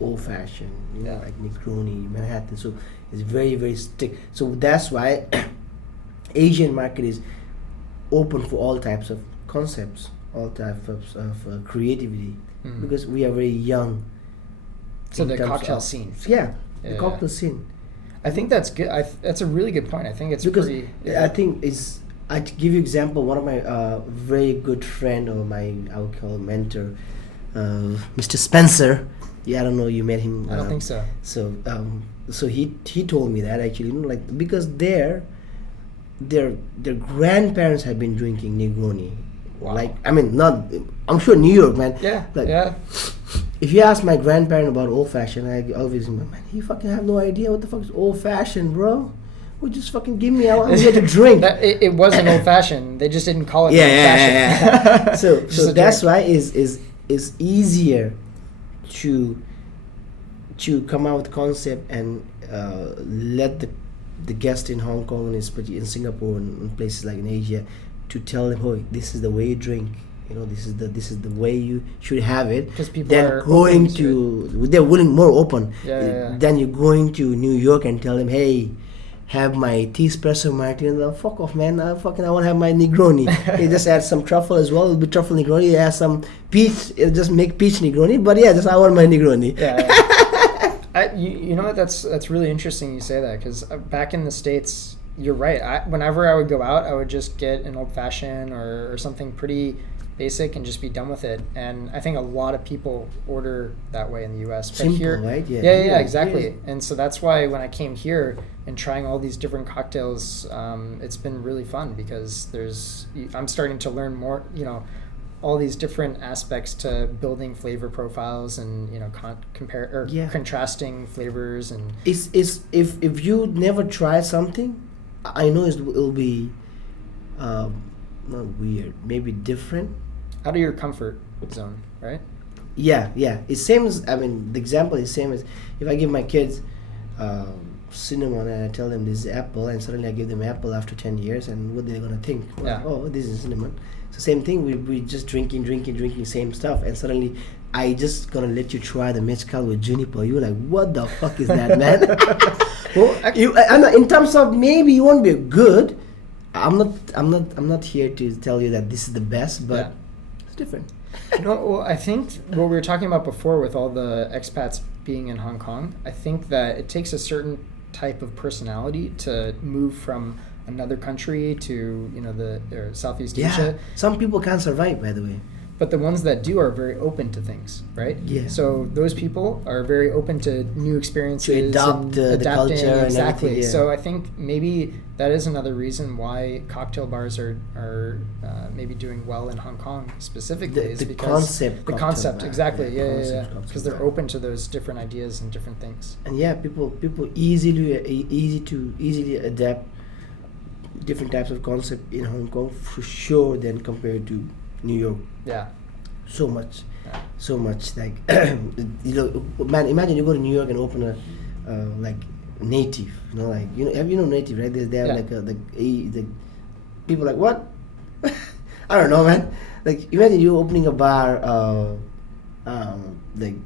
old fashioned, like Negroni, Manhattan. So it's very, very stick. So that's why Asian market is open for all types of concepts, all types of creativity, because we are very young. So the cocktail scene. Yeah, the cocktail scene. I think that's good. That's a really good point. I think it's because I think it's. I give you example. One of my very good friend, or my I would call mentor, Mr. Spencer. Yeah, I don't know. You met him. I don't think so. So he told me that actually, like, because their grandparents have been drinking Negroni. Wow. Like, I mean, not. I'm sure New York, man. Yeah. Like, yeah. If you ask my grandparent about old fashioned, I always man, you fucking have no idea what the fuck is old fashioned, bro. Well, just fucking give me. I'm here to drink. It wasn't old fashioned. They just didn't call it old fashioned. Yeah. So that's why it's easier to come out with concept and let the guest in Hong Kong and especially in Singapore and places like in Asia to tell them, oh, this is the way you drink. This is the way you should have it. Because people they're willing, more open. Yeah. Then you're going to New York and tell them, hey, have my tea espresso martini. Fuck off, man. I want to have my Negroni. They just add some truffle as well. It'll be truffle Negroni. They add some peach. Just make peach Negroni. But yeah, I want my Negroni. Yeah. You know what? That's really interesting you say that, because back in the States, you're right. Whenever I would go out, I would just get an old fashioned or something pretty basic and just be done with it. And I think a lot of people order that way in the U.S. But simple, here, right? Yeah, exactly. Yeah. And so that's why when I came here and trying all these different cocktails, it's been really fun, because I'm starting to learn more, all these different aspects to building flavor profiles and contrasting flavors. And if you never try something, I know it'll be not weird, maybe different, out of your comfort zone, right? Yeah. It's same as, I mean, the example is same as if I give my kids cinnamon and I tell them this is apple, and suddenly I give them apple after 10 years, and what they're gonna think? Oh, this is cinnamon. So same thing, we just drinking same stuff, and suddenly I just gonna let you try the mezcal with juniper. You're like, what the fuck is that, man? Well, in terms of maybe you won't be good. I'm not here to tell you that this is the best, but it's different. No, well, I think what we were talking about before with all the expats being in Hong Kong, I think that it takes a certain type of personality to move from another country to the Southeast Asia. Some people can't survive, by the way. But the ones that do are very open to things, right? Yeah. So those people are very open to new experiences, to adopt the culture exactly. and everything. Yeah. So I think maybe that is another reason why cocktail bars are maybe doing well in Hong Kong specifically. The concept, exactly. Yeah. Concept, because they're open to those different ideas and different things. And people easily adapt different types of concept in Hong Kong for sure than compared to New York. Yeah. So much like man, imagine you go to New York and open a like native, have native, right? They have like the people like what? I don't know, man. Like imagine you opening a bar like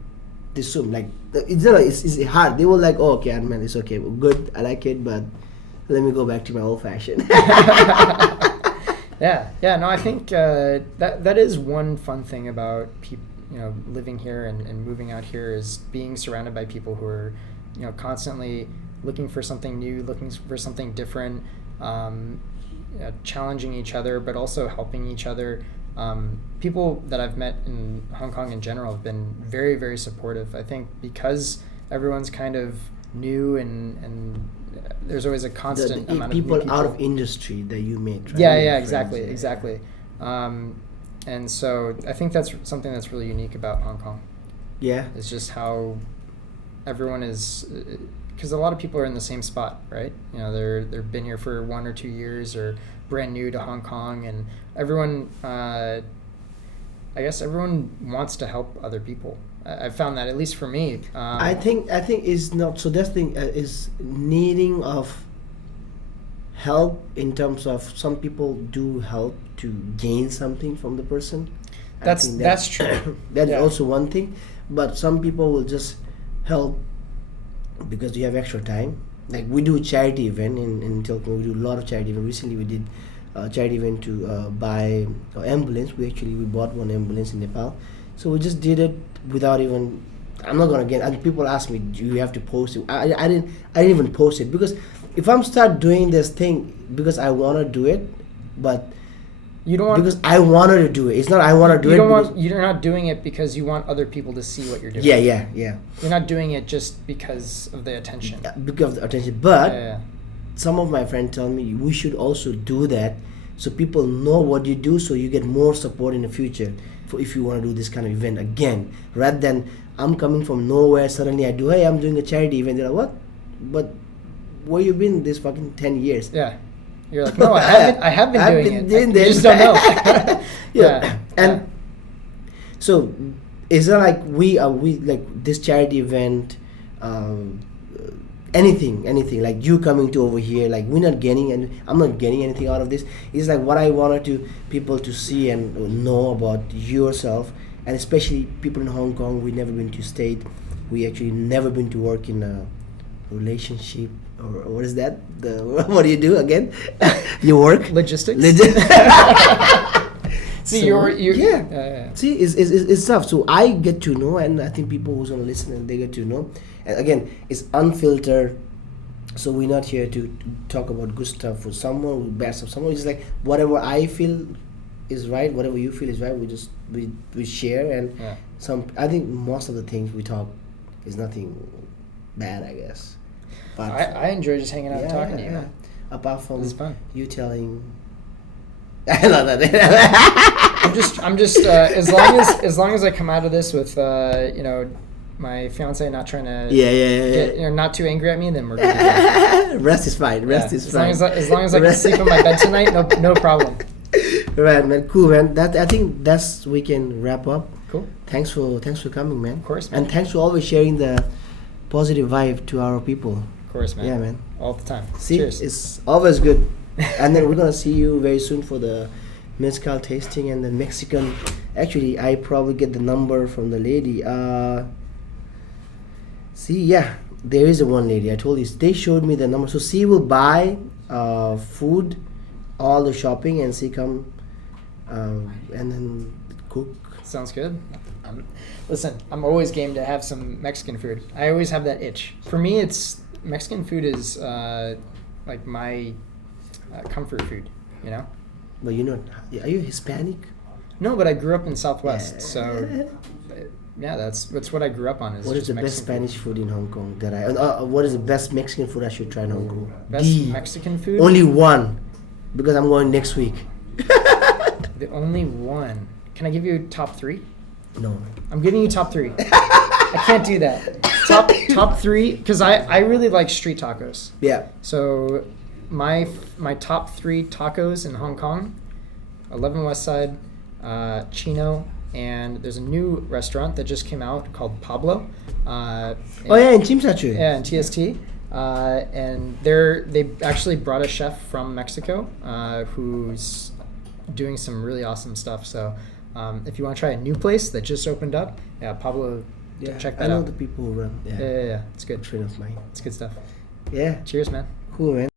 this soon, like it's hard. They were like, oh, okay, man, it's okay, well, good, I like it, but let me go back to my old fashioned. No, I think that is one fun thing about living here and moving out here is being surrounded by people who are constantly looking for something new, looking for something different, challenging each other, but also helping each other. People that I've met in Hong Kong in general have been very, very supportive. I think because everyone's kind of new and there's always a constant amount of people out of industry that you meet, right? Exactly. And so I think that's something that's really unique about Hong Kong. Yeah. It's just how everyone is, because a lot of people are in the same spot, right? They've been here for 1 or 2 years or brand new to Hong Kong, and everyone, I guess everyone wants to help other people. I've found that, at least for me. I think is not so. That thing is needing of help in terms of some people do help to gain something from the person. That's true. That's also one thing, but some people will just help because you have extra time. Like we do a charity event in Tilkon. We do a lot of charity events. Recently we did a charity event to buy an ambulance. We bought one ambulance in Nepal. So we just did it without even. I'm not gonna get. And people ask me, "Do you have to post it?" I didn't even post it because if I'm start doing this thing because I wanna do it, but you don't want because I wanted to do it. It's not I wanna do it. You're not doing it because you want other people to see what you're doing. Yeah. You're not doing it just because of the attention. Because of the attention, but some of my friends tell me we should also do that so people know what you do, so you get more support in the future. For if you want to do this kind of event again, rather than I'm coming from nowhere, suddenly I'm doing a charity event. They're like, what? But where you been this fucking 10 years? Yeah, you're like, no, I have been doing it. You just don't know. Yeah. And so is it like we like this charity event? Anything like you coming to over here, like we're not getting, and I'm not getting anything out of this. It's like what I wanted to people to see and know about yourself, and especially people in Hong Kong. We never been to state. We actually never been to work in a relationship or what is that? What do you do again? You work logistics. See, so, See, it's tough. So I get to know, and I think people who's gonna listen and they get to know. And again, it's unfiltered. So we're not here to talk about good stuff for someone, bad stuff. Someone is like whatever I feel is right, whatever you feel is right. We share, and I think most of the things we talk is nothing bad, I guess. But I enjoy just hanging out and talking to you. Man. Apart from you telling. I'm just as long as I come out of this with my fiance not trying to get, not too angry at me, then we're good. Rest is fine. As long as I can sleep in my bed tonight, no problem. Right, man. Cool, man. I think we can wrap up. Cool. Thanks for coming, man. Of course, man. And thanks for always sharing the positive vibe to our people. Of course, man. Yeah, man. All the time. See, cheers. It's always good. And then we're gonna see you very soon for the mezcal tasting and the Mexican. Actually, I probably get the number from the lady. there is a one lady. I told you they showed me the number. So she will buy food, all the shopping, and she come and then cook. Sounds good. Listen, I'm always game to have some Mexican food. I always have that itch. For me, it's Mexican food is like my comfort food. You know. But you're not. Are you Hispanic? No, but I grew up in Southwest, so yeah, that's what I grew up on. What is the best Spanish food in Hong Kong that I? What is the best Mexican food I should try in Hong Kong? Best Mexican food? Only one, because I'm going next week. The only one. Can I give you top 3? No. I'm giving you top 3. I can't do that. Top 3, because I really like street tacos. Yeah. So my top 3 tacos in Hong Kong, 11 West Side, Chino, and there's a new restaurant that just came out called Pablo. In Tsim Sha Tsui. Yeah, in TST. And they actually brought a chef from Mexico who's doing some really awesome stuff. So if you want to try a new place that just opened up, Pablo, check that out. I know the people who run. Yeah. It's good. Friend of mine. It's good stuff. Yeah. Cheers, man. Cool, man.